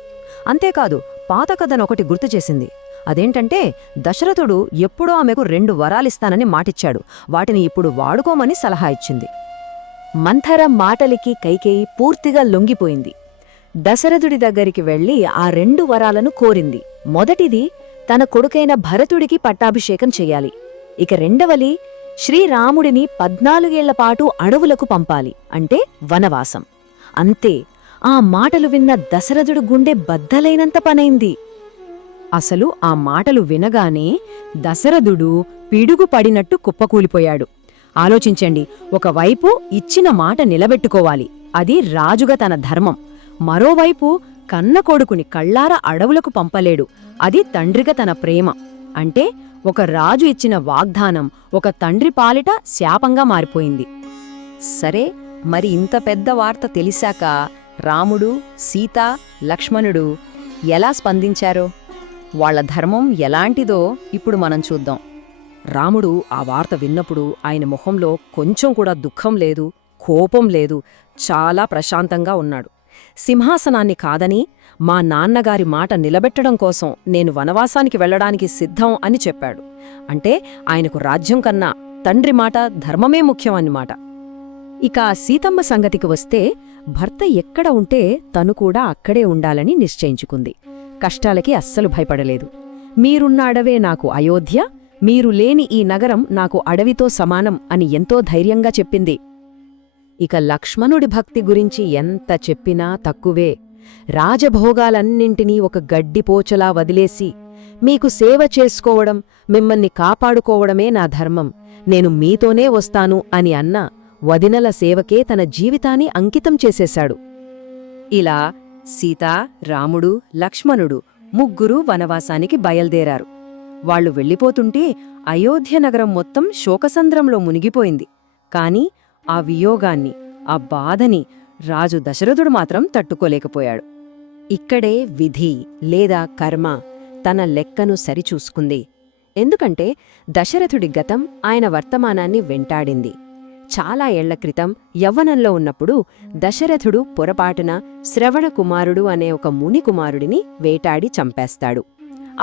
అంతేకాదు, పాత కథనొకటి గుర్తుచేసింది. అదేంటంటే దశరథుడు ఎప్పుడో ఆమెకు 2 వరాలిస్తానని మాటిచ్చాడు. వాటిని ఇప్పుడు వాడుకోమని సలహా ఇచ్చింది. మంథర మాటలికి కైకేయి పూర్తిగా లొంగిపోయింది. దశరథుడి దగ్గరికి వెళ్లి ఆ 2 వరాలను కోరింది. మొదటిది, తన కొడుకైన భరతుడికి పట్టాభిషేకం చెయ్యాలి. ఇక రెండవది, శ్రీరాముడిని 14 ఏళ్లపాటు అడవులకు పంపాలి, అంటే వనవాసం. అంతే, ఆ మాటలు విన్న దశరథుడు గుండె బద్దలైనంత పనైంది. అసలు ఆ మాటలు వినగానే దశరథుడు పిడుగు పడినట్టు కుప్పకూలిపోయాడు. ఆలోచించండి, ఒకవైపు ఇచ్చిన మాట నిలబెట్టుకోవాలి, అది రాజుగా తన ధర్మం. మరోవైపు కన్న కొడుకుని కళ్ళారా అడవులకు పంపలేడు, అది తండ్రిగా తన ప్రేమ. అంటే ఒక రాజు ఇచ్చిన వాగ్దానం ఒక తండ్రి పాలిట శాపంగా మారిపోయింది. సరే, మరి ఇంత పెద్ద వార్త తెలిసాక రాముడు, సీత, లక్ష్మణుడు ఎలా స్పందించారో, వాళ్ల ధర్మం ఎలాంటిదో ఇప్పుడు మనం చూద్దాం. రాముడు ఆ వార్త విన్నప్పుడు ఆయన మొహంలో కొంచెం కూడా దుఃఖం లేదు, కోపం లేదు, చాలా ప్రశాంతంగా ఉన్నాడు. సింహాసనాన్ని కాదని, మా నాన్నగారి మాట నిలబెట్టడం కోసం నేను వనవాసానికి వెళ్లడానికి సిద్ధం అని చెప్పాడు. అంటే ఆయనకు రాజ్యం కన్నా తండ్రి మాట, ధర్మమే ముఖ్యం అన్నమాట. ఇక సీతమ్మ సంగతికి వస్తే, భర్త ఎక్కడ ఉంటే తను కూడా అక్కడే ఉండాలని నిశ్చయించుకుంది. కష్టాలకి అస్సలు భయపడలేదు. మీరున్న అడవే నాకు అయోధ్య, మీరు లేని ఈ నగరం నాకు అడవితో సమానం అని ఎంతో ధైర్యంగా చెప్పింది. ఇక లక్ష్మణుడి భక్తి గురించి ఎంత చెప్పినా తక్కువే. రాజభోగాలన్నింటినీ ఒక గడ్డిపోచలా వదిలేసి మీకు సేవ చేసుకోవడం, మిమ్మల్ని కాపాడుకోవడమే నా ధర్మం, నేను మీతోనే వస్తాను అని అన్న వదినల సేవకే తన జీవితాన్ని అంకితం చేసేశాడు. ఇలా సీత, రాముడు, లక్ష్మణుడు ముగ్గురూ వనవాసానికి బయల్దేరారు. వాళ్లు వెళ్ళిపోతుంటే అయోధ్య నగరం మొత్తం శోకసంద్రంలో మునిగిపోయింది. కాని ఆ వియోగాన్ని, ఆ బాధని రాజు దశరథుడు మాత్రం తట్టుకోలేకపోయాడు. ఇక్కడే విధి లేదా కర్మ తన లెక్కను సరిచూసుకుంది. ఎందుకంటే దశరథుడి గతం ఆయన వర్తమానాన్ని వెంటాడింది. చాలా ఏళ్ల క్రితం యవ్వనంలో ఉన్నప్పుడు దశరథుడు పొరపాటున శ్రవణకుమారుడు అనే ఒక మునికుమారుడిని వేటాడి చంపేస్తాడు.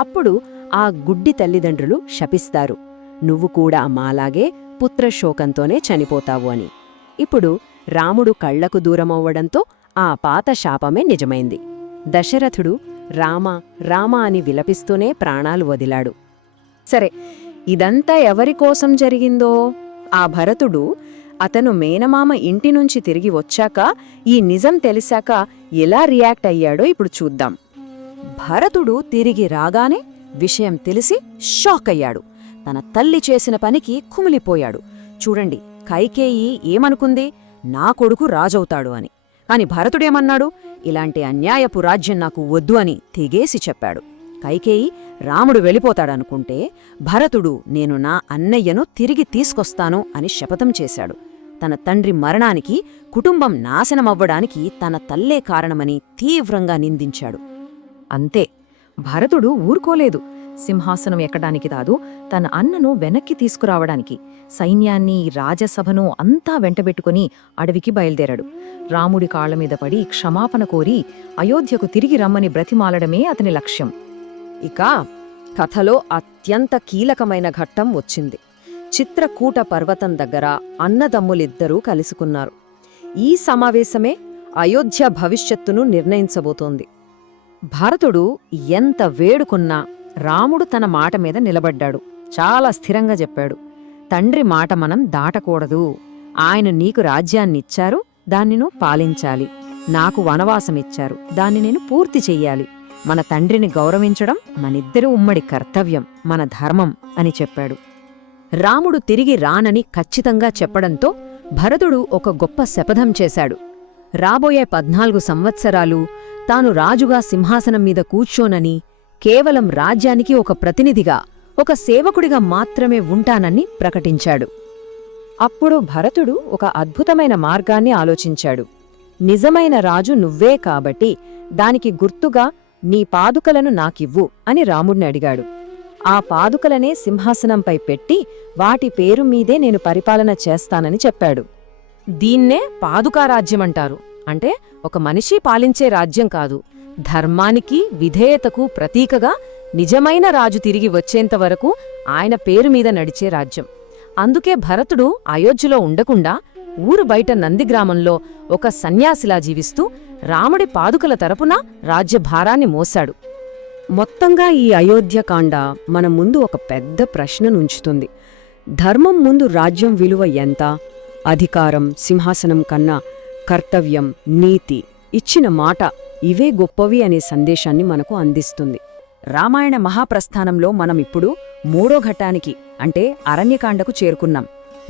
అప్పుడు ఆ గుడ్డి తల్లిదండ్రులు శపిస్తారు, నువ్వు కూడా మాలాగే పుత్రశోకంతోనే చనిపోతావు అని. ఇప్పుడు రాముడు కళ్లకు దూరమవ్వడంతో ఆ పాత శాపమే నిజమైంది. దశరథుడు రామ రామ అని విలపిస్తూనే ప్రాణాలు వదిలాడు. సరే, ఇదంతా ఎవరికోసం జరిగిందో? ఆ భరతుడు అతను మేనమామ ఇంటినుంచి తిరిగి వచ్చాక, ఈ నిజం తెలిసాక ఎలా రియాక్ట్ అయ్యాడో ఇప్పుడు చూద్దాం. భరతుడు తిరిగి రాగానే విషయం తెలిసి షాక్ అయ్యాడు. తన తల్లి చేసిన పనికి కుమిలిపోయాడు. చూడండి, కైకేయి ఏమనుకుంది, నా కొడుకు రాజవుతాడు అని. కాని భరతుడేమన్నాడు, ఇలాంటి అన్యాయపు రాజ్యం నాకు వద్దు అని తెగేసి చెప్పాడు. కైకేయి రాముడు వెళ్ళిపోతాడనుకుంటే భరతుడు నేను నా అన్నయ్యను తిరిగి తీసుకొస్తాను అని శపథం చేశాడు. తన తండ్రి మరణానికి, కుటుంబం నాశనమవ్వడానికి తన తల్లే కారణమని తీవ్రంగా నిందించాడు. అంతే, భరతుడు ఊరుకోలేదు. సింహాసనం ఎక్కడానికి కాదు, తన అన్నను వెనక్కి తీసుకురావడానికి సైన్యాన్ని, రాజసభను అంతా వెంటబెట్టుకుని అడవికి బయల్దేరాడు. రాముడి కాళ్లమీద పడి క్షమాపణ కోరి అయోధ్యకు తిరిగి రమ్మని బ్రతిమాలడమే అతని లక్ష్యం. ఇక కథలో అత్యంత కీలకమైన ఘట్టం వచ్చింది. చిత్రకూట పర్వతం దగ్గర అన్నదమ్ములిద్దరూ కలుసుకున్నారు. ఈ సమావేశమే అయోధ్య భవిష్యత్తును నిర్ణయించబోతోంది. భరతుడు ఎంత వేడుకున్నా రాముడు తన మాట మీద నిలబడ్డాడు. చాలా స్థిరంగా చెప్పాడు, తండ్రి మాట మనం దాటకూడదు. ఆయన నీకు రాజ్యాన్నిచ్చారు, దాన్ని నువ్వు పాలించాలి. నాకు వనవాసమిచ్చారు, దాన్ని నేను పూర్తి చెయ్యాలి. మన తండ్రిని గౌరవించడం మనిద్దరి ఉమ్మడి కర్తవ్యం, మన ధర్మం అని చెప్పాడు. రాముడు తిరిగి రానని ఖచ్చితంగా చెప్పడంతో భరతుడు ఒక గొప్ప శపథం చేశాడు. రాబోయే 14 సంవత్సరాలు తాను రాజుగా సింహాసనం మీద కూర్చోనని, కేవలం రాజ్యానికి ఒక ప్రతినిధిగా, ఒక సేవకుడిగా మాత్రమే ఉంటానని ప్రకటించాడు. అప్పుడు భరతుడు ఒక అద్భుతమైన మార్గాన్ని ఆలోచించాడు. నిజమైన రాజు నువ్వే కాబట్టి దానికి గుర్తుగా నీ పాదుకలను నాకివ్వు అని రాముడిని అడిగాడు. ఆ పాదుకలనే సింహాసనంపై పెట్టి వాటి పేరు మీదే నేను పరిపాలన చేస్తానని చెప్పాడు. దీన్నే పాదుకారాజ్యమంటారు. అంటే ఒక మనిషి పాలించే రాజ్యం కాదు, ధర్మానికి, విధేయతకు ప్రతీకగా నిజమైన రాజు తిరిగి వచ్చేంతవరకు ఆయన పేరు మీద నడిచే రాజ్యం. అందుకే భరతుడు అయోధ్యలో ఉండకుండా ఊరు బయట నందిగ్రామంలో ఒక సన్యాసిలా జీవిస్తూ రాముడి పాదుకల తరపున రాజ్యభారాన్ని మోశాడు. మొత్తంగా ఈ అయోధ్యకాండ మన ముందు ఒక పెద్ద ప్రశ్ననుంచుతుంది. ధర్మం ముందు రాజ్యం విలువ ఎంత? అధికారం, సింహాసనం కన్నా కర్తవ్యం, నీతి, ఇచ్చిన మాట ఇవే గొప్పవి అనే సందేశాన్ని మనకు అందిస్తుంది. రామాయణ మహాప్రస్థానంలో మనం ఇప్పుడు 3వ ఘట్టానికి అంటే అరణ్యకాండకు చేరుకున్నాం.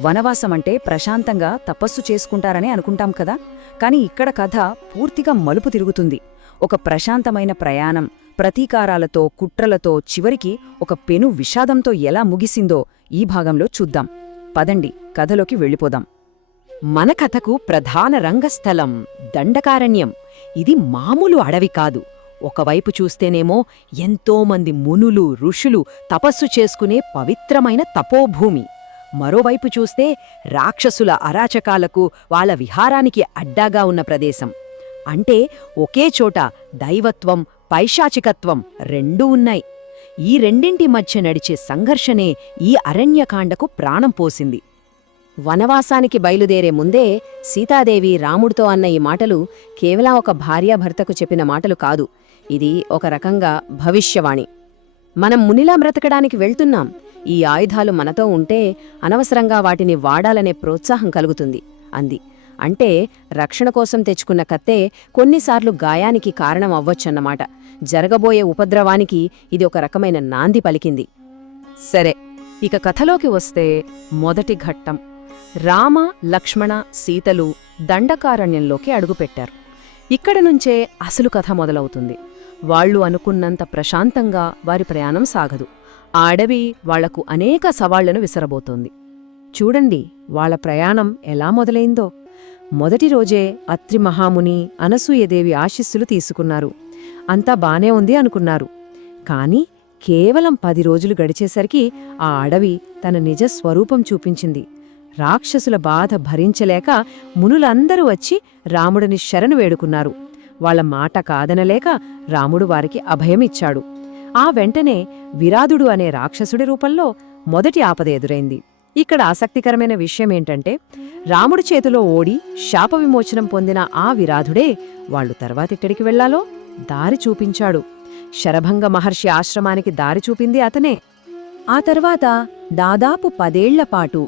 వనవాసమంటే ప్రశాంతంగా తపస్సు చేసుకుంటారని అనుకుంటాం కదా, కాని ఇక్కడ కథ పూర్తిగా మలుపు తిరుగుతుంది. ఒక ప్రశాంతమైన ప్రయాణం ప్రతీకారాలతో, కుట్రలతో, చివరికి ఒక పెను విషాదంతో ఎలా ముగిసిందో ఈ భాగంలో చూద్దాం. పదండి, కథలోకి వెళ్ళిపోదాం. మన కథకు ప్రధాన రంగస్థలం దండకారణ్యం. ఇది మామూలు అడవి కాదు. ఒకవైపు చూస్తేనేమో ఎంతోమంది మునులు, ఋషులు తపస్సు చేసుకునే పవిత్రమైన తపోభూమి. మరోవైపు చూస్తే రాక్షసుల అరాచకాలకు, వాళ్ళ విహారానికి అడ్డాగా ఉన్న ప్రదేశం. అంటే ఒకే చోట దైవత్వం, పైశాచికత్వం రెండూ ఉన్నాయి. ఈ రెండింటి మధ్య నడిచే సంఘర్షణే ఈ అరణ్యకాండకు ప్రాణం పోసింది. వనవాసానికి బయలుదేరే ముందే సీతాదేవి రాముడితో అన్న ఈ మాటలు కేవలం ఒక భార్యాభర్తకు చెప్పిన మాటలు కాదు. ఇది ఒక రకంగా భవిష్యవాణి. మనం మునిలా బ్రతకడానికి వెళ్తున్నాం. ఈ ఆయుధాలు మనతో ఉంటే అనవసరంగా వాటిని వాడాలనే ప్రోత్సాహం కలుగుతుంది అంది. అంటే రక్షణ కోసం తెచ్చుకున్న కత్తే కొన్నిసార్లు గాయానికి కారణం అవ్వొచ్చన్నమాట. జరగబోయే ఉపద్రవానికి ఇది ఒక రకమైన నాంది పలికింది. సరే, ఇక కథలోకి వస్తే మొదటి ఘట్టం. రామ, లక్ష్మణ, సీతలు దండకారణ్యంలోకి అడుగుపెట్టారు. ఇక్కడ నుంచే అసలు కథ మొదలవుతుంది. వాళ్లు అనుకున్నంత ప్రశాంతంగా వారి ప్రయాణం సాగదు. ఆ అడవి వాళ్లకు అనేక సవాళ్లను విసరబోతోంది. చూడండి వాళ్ల ప్రయాణం ఎలా మొదలైందో. మొదటి రోజే అత్రి మహాముని, అనసూయదేవి ఆశీస్సులు తీసుకున్నారు. అంతా బానే ఉంది అనుకున్నారు. కాని కేవలం 10 రోజులు గడిచేసరికి ఆ అడవి తన నిజ స్వరూపం చూపించింది. రాక్షసుల బాధ భరించలేక మునులందరూ వచ్చి రాముడిని శరణు వేడుకున్నారు. వాళ్ల మాట కాదనలేక రాముడు వారికి అభయమిచ్చాడు. ఆ వెంటనే విరాధుడు అనే రాక్షసుడి రూపంలో మొదటి ఆపద ఎదురైంది. ఇక్కడ ఆసక్తికరమైన విషయమేంటంటే రాముడి చేతిలో ఓడి శాప విమోచనం పొందిన ఆ విరాధుడే వాళ్లు తర్వాతెక్కడికి వెళ్లాలో దారి చూపించాడు. శరభంగ మహర్షి ఆశ్రమానికి దారి చూపింది అతనే. ఆ తర్వాత దాదాపు 10 ఏళ్లపాటు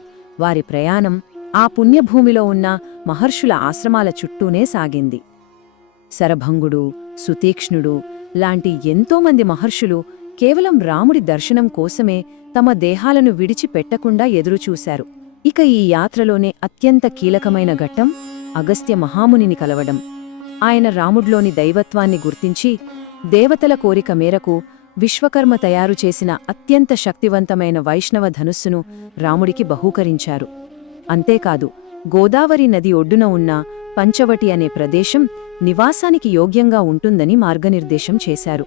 వారి ప్రయాణం ఆ పుణ్యభూమిలో ఉన్న మహర్షుల ఆశ్రమాల చుట్టూనే సాగింది. శరభంగుడు, సుతీక్ష్ణుడు లాంటి ఎంతోమంది మహర్షులు కేవలం రాముడి దర్శనం కోసమే తమ దేహాలను విడిచిపెట్టకుండా ఎదురుచూశారు. ఇక ఈ యాత్రలోనే అత్యంత కీలకమైన ఘట్టం అగస్త్య మహామునిని కలవడం. ఆయన రాముడ్లోని దైవత్వాన్ని గుర్తించి దేవతల కోరిక మేరకు విశ్వకర్మ తయారు చేసిన అత్యంత శక్తివంతమైన వైష్ణవ ధనుస్సును రాముడికి బహూకరించారు. అంతేకాదు, గోదావరి నది ఒడ్డున ఉన్న పంచవటి అనే ప్రదేశం నివాసానికి యోగ్యంగా ఉంటుందని మార్గనిర్దేశం చేశారు.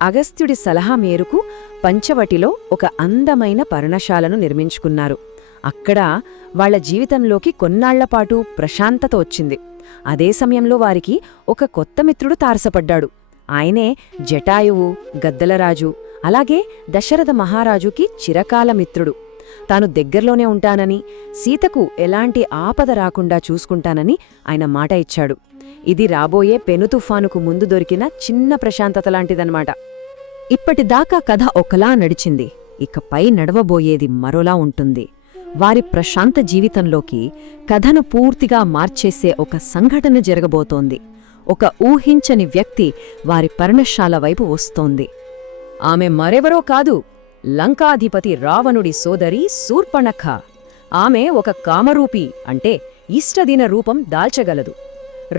అగస్త్యుడి సలహా మేరకు పంచవటిలో ఒక అందమైన పర్ణశాలను నిర్మించుకున్నారు. అక్కడ వాళ్ల జీవితంలోకి కొన్నాళ్లపాటు ప్రశాంతత వచ్చింది. అదే సమయంలో వారికి ఒక కొత్త మిత్రుడు తారసపడ్డాడు. ఆయనే జటాయువు, గద్దలరాజు, అలాగే దశరథ మహారాజుకి చిరకాల మిత్రుడు. తాను దగ్గర్లోనే ఉంటానని, సీతకు ఎలాంటి ఆపద రాకుండా చూసుకుంటానని ఆయన మాట ఇచ్చాడు. ఇది రాబోయే పెనుతుఫానుకు ముందు దొరికిన చిన్న ప్రశాంతత లాంటిదన్నమాట. ఇప్పటిదాకా కథ ఒకలా నడిచింది. ఇకపై నడవబోయేది మరోలా ఉంటుంది. వారి ప్రశాంత జీవితంలోకి కథను పూర్తిగా మార్చేసే ఒక సంఘటన జరగబోతోంది. ఒక ఊహించని వ్యక్తి వారి పర్ణశాల వైపు వస్తోంది. ఆమె మరెవరో కాదు, లంకాధిపతి రావణుడి సోదరి శూర్పణఖ. ఆమె ఒక కామరూపి, అంటే ఇష్టదిన రూపం దాల్చగలదు.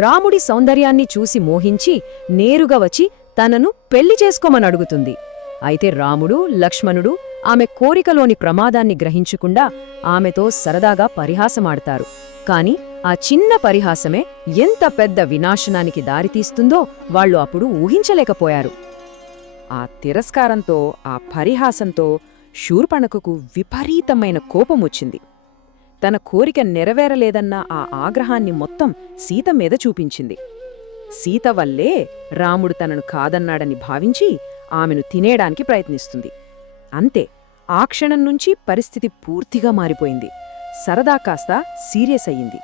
రాముడి సౌందర్యాన్ని చూసి మోహించి నేరుగా వచ్చి తనను పెళ్లి చేసుకోమనడుగుతుంది. అయితే రాముడు, లక్ష్మణుడు ఆమె కోరికలోని ప్రమాదాన్ని గ్రహించకుండా ఆమెతో సరదాగా పరిహాసమాడతారు. కాని ఆ చిన్న పరిహాసమే ఎంత పెద్ద వినాశనానికి దారితీస్తుందో వాళ్లు అప్పుడు ఊహించలేకపోయారు. ఆ తిరస్కారంతో, ఆ పరిహాసంతో శూర్పణఖకు విపరీతమైన కోపమొచ్చింది. తన కోరిక నెరవేరలేదన్న ఆ ఆగ్రహాన్ని మొత్తం సీత మీద చూపించింది. సీత వల్లే రాముడు తనను కాదన్నాడని భావించి ఆమెను తినేయడానికి ప్రయత్నిస్తుంది. అంతే, ఆ క్షణం నుంచి పరిస్థితి పూర్తిగా మారిపోయింది. సరదా కాస్త సీరియస్ అయ్యింది.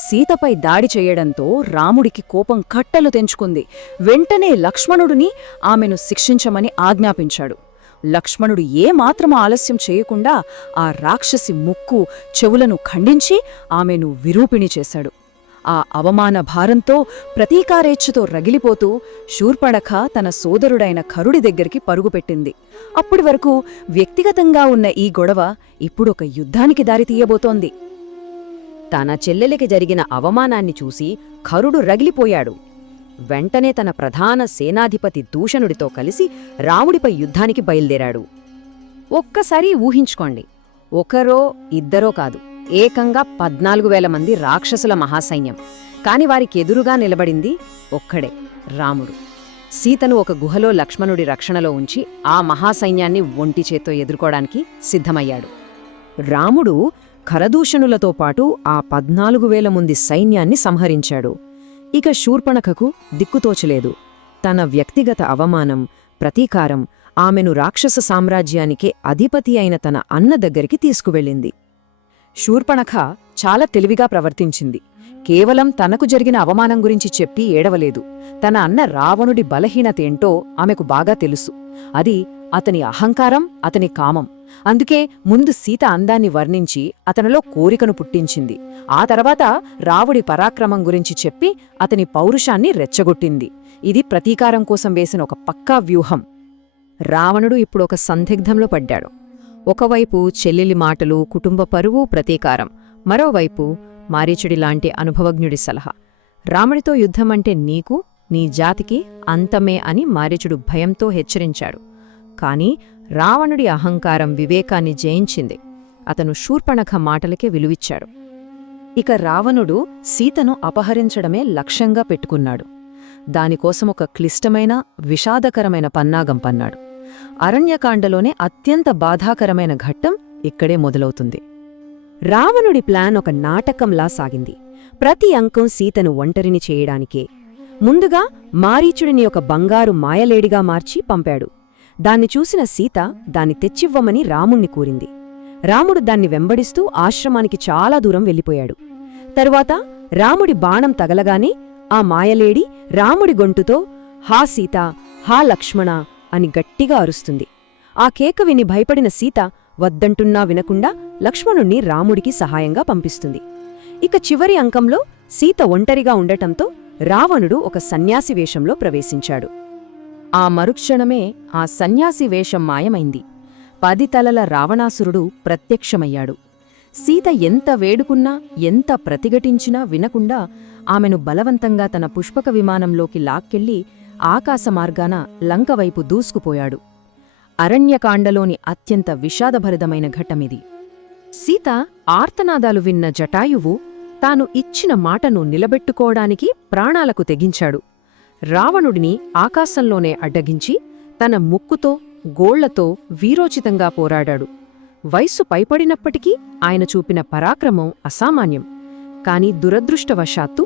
సీతపై దాడి చెయ్యడంతో రాముడికి కోపం కట్టలు తెంచుకుంది. వెంటనే లక్ష్మణుడిని ఆమెను శిక్షించమని ఆజ్ఞాపించాడు. లక్ష్మణుడు ఏమాత్రం ఆలస్యం చేయకుండా ఆ రాక్షసి ముక్కు, చెవులను ఖండించి ఆమెను విరూపిణి చేశాడు. ఆ అవమాన భారంతో, ప్రతీకారేచ్ఛతో రగిలిపోతూ శూర్పణఖ తన సోదరుడైన ఖరుడి దగ్గరికి పరుగుపెట్టింది. అప్పటి వరకు వ్యక్తిగతంగా ఉన్న ఈ గొడవ ఇప్పుడొక యుద్ధానికి దారితీయబోతోంది. తన చెల్లెలికి జరిగిన అవమానాన్ని చూసి ఖరుడు రగిలిపోయాడు. వెంటనే తన ప్రధాన సేనాధిపతి దూషణుడితో కలిసి రాముడిపై యుద్ధానికి బయల్దేరాడు. ఒక్కసారి ఊహించుకోండి, ఒకరో ఇద్దరో కాదు, ఏకంగా 14,000 మంది రాక్షసుల మహాసైన్యం. కాని వారికెదురుగా నిలబడింది ఒక్కడే, రాముడు. సీతను ఒక గుహలో లక్ష్మణుడి రక్షణలో ఉంచి ఆ మహాసైన్యాన్ని ఒంటి చేత్తో ఎదుర్కోవడానికి సిద్ధమయ్యాడు. రాముడు ఖరదూషణులతో పాటు ఆ 14,000 మంది సైన్యాన్ని సంహరించాడు. ఇక శూర్పణఖకు దిక్కుతోచలేదు. తన వ్యక్తిగత అవమానం, ప్రతీకారం ఆమెను రాక్షస సామ్రాజ్యానికే అధిపతి అయిన తన అన్న దగ్గరికి తీసుకువెళ్ళింది. శూర్పణఖ చాలా తెలివిగా ప్రవర్తించింది. కేవలం తనకు జరిగిన అవమానం గురించి చెప్పి ఏడవలేదు. తన అన్న రావణుడి బలహీనతేంటో ఆమెకు బాగా తెలుసు. అది అతని అహంకారం, అతని కామం. అందుకే ముందు సీత అందాన్ని వర్ణించి అతనిలో కోరికను పుట్టించింది. ఆ తర్వాత రావుడి పరాక్రమం గురించి చెప్పి అతని పౌరుషాన్ని రెచ్చగొట్టింది. ఇది ప్రతీకారం కోసం వేసిన ఒక పక్కా వ్యూహం. రావణుడు ఇప్పుడు ఒక సందిగ్ధంలో పడ్డాడు. ఒకవైపు చెల్లెలి మాటలు, కుటుంబ పరువు, ప్రతీకారం. మరోవైపు మారీచుడిలాంటి అనుభవజ్ఞుడి సలహా. రాముడితో యుద్ధమంటే నీకు, నీ జాతికి అంతమే అని మారీచుడు భయంతో హెచ్చరించాడు. కాని రావణుడి అహంకారం వివేకాన్ని జయించింది. అతను శూర్పణఖ మాటలకే విలువిచ్చాడు. ఇక రావణుడు సీతను అపహరించడమే లక్ష్యంగా పెట్టుకున్నాడు. దానికోసం ఒక క్లిష్టమైన, విషాదకరమైన పన్నాగం పన్నాడు. అరణ్యకాండలోనే అత్యంత బాధాకరమైన ఘట్టం ఇక్కడే మొదలవుతుంది. రావణుడి ప్లాన్ ఒక నాటకంలా సాగింది. ప్రతి అంకం సీతను ఒంటరిని చేయడానికే. ముందుగా మారీచుడిని ఒక బంగారు మాయలేడిగా మార్చి పంపాడు. దాన్ని చూసిన సీత దాన్ని తెచ్చివ్వమని రాముణ్ణి కోరింది. రాముడు దాన్ని వెంబడిస్తూ ఆశ్రమానికి చాలా దూరం వెళ్ళిపోయాడు. తరువాత రాముడి బాణం తగలగానే ఆ మాయలేడి రాముడి గొంతుతో హా సీత, హా లక్ష్మణ అని గట్టిగా అరుస్తుంది. ఆ కేక విని భయపడిన సీత వద్దంటున్నా వినకుండా లక్ష్మణుణ్ణి రాముడికి సహాయంగా పంపిస్తుంది. ఇక చివరి అంకంలో సీత ఒంటరిగా ఉండటంతో రావణుడు ఒక సన్యాసి వేషంలో ప్రవేశించాడు. ఆ మరుక్షణమే ఆ సన్యాసి వేషం మాయమైంది. 10 తలల రావణాసురుడు ప్రత్యక్షమయ్యాడు. సీత ఎంత వేడుకున్నా, ఎంత ప్రతిఘటించినా వినకుండా ఆమెను బలవంతంగా తన పుష్పక విమానంలోకి లాక్కెళ్లి ఆకాశమార్గాన లంకవైపు దూసుకుపోయాడు. అరణ్యకాండలోని అత్యంత విషాదభరితమైన ఘట్టమిది. సీత ఆర్తనాదాలు విన్న జటాయువు తాను ఇచ్చిన మాటను నిలబెట్టుకోవడానికి ప్రాణాలకు తెగించాడు. రావణుడిని ఆకాశంలోనే అడ్డగించి తన ముక్కుతో, గోళ్లతో వీరోచితంగా పోరాడాడు. వయస్సు పైపడినప్పటికీ ఆయన చూపిన పరాక్రమం అసామాన్యం. కాని దురదృష్టవశాత్తు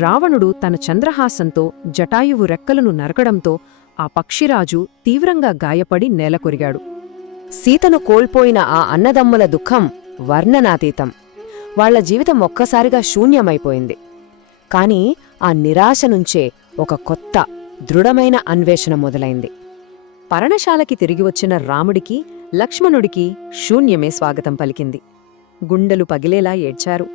రావణుడు తన చంద్రహాసంతో జటాయువు రెక్కలను నరకడంతో ఆ పక్షిరాజు తీవ్రంగా గాయపడి నేలకొరిగాడు. సీతను కోల్పోయిన ఆ అన్నదమ్ముల దుఃఖం వర్ణనాతీతం. వాళ్ల జీవితం ఒక్కసారిగా శూన్యమైపోయింది. కాని ఆ నిరాశ నుంచే ఒక కొత్త, దృఢమైన అన్వేషణ మొదలైంది. పర్ణశాలకి తిరిగి వచ్చిన రాముడికి, లక్ష్మణుడికి శూన్యమే స్వాగతం పలికింది. గుండెలు పగిలేలా ఏడ్చారు.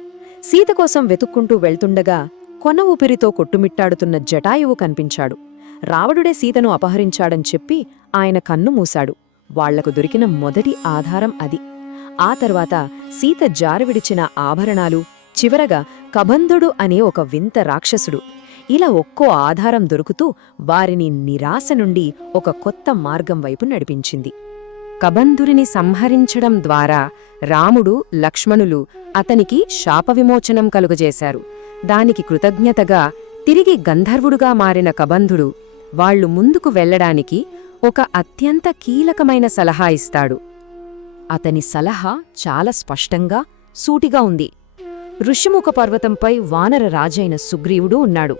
సీత కోసం వెతుక్కుంటూ వెళ్తుండగా కొన ఊపిరితో కొట్టుమిట్టాడుతున్న జటాయువు కనిపించాడు. రావణుడే సీతను అపహరించాడని చెప్పి ఆయన కన్ను మూశాడు. వాళ్లకు దొరికిన మొదటి ఆధారం అది. ఆ తర్వాత సీత జారవిడిచిన ఆభరణాలు, చివరగా కబంధుడు అనే ఒక వింత రాక్షసుడు. ఇలా ఒక్కో ఆధారం దొరుకుతూ వారిని నిరాశ నుండి ఒక కొత్త మార్గం వైపు నడిపించింది. కబంధుడిని సంహరించడం ద్వారా రాముడు, లక్ష్మణులు అతనికి శాపవిమోచనం కలుగజేశారు. దానికి కృతజ్ఞతగా తిరిగి గంధర్వుడుగా మారిన కబంధుడు వాళ్లు ముందుకు వెళ్లడానికి ఒక అత్యంత కీలకమైన సలహా ఇస్తాడు. అతని సలహా చాలా స్పష్టంగా, సూటిగా ఉంది. ఋషిముఖ పర్వతంపై వానర రాజైన సుగ్రీవుడు ఉన్నాడు.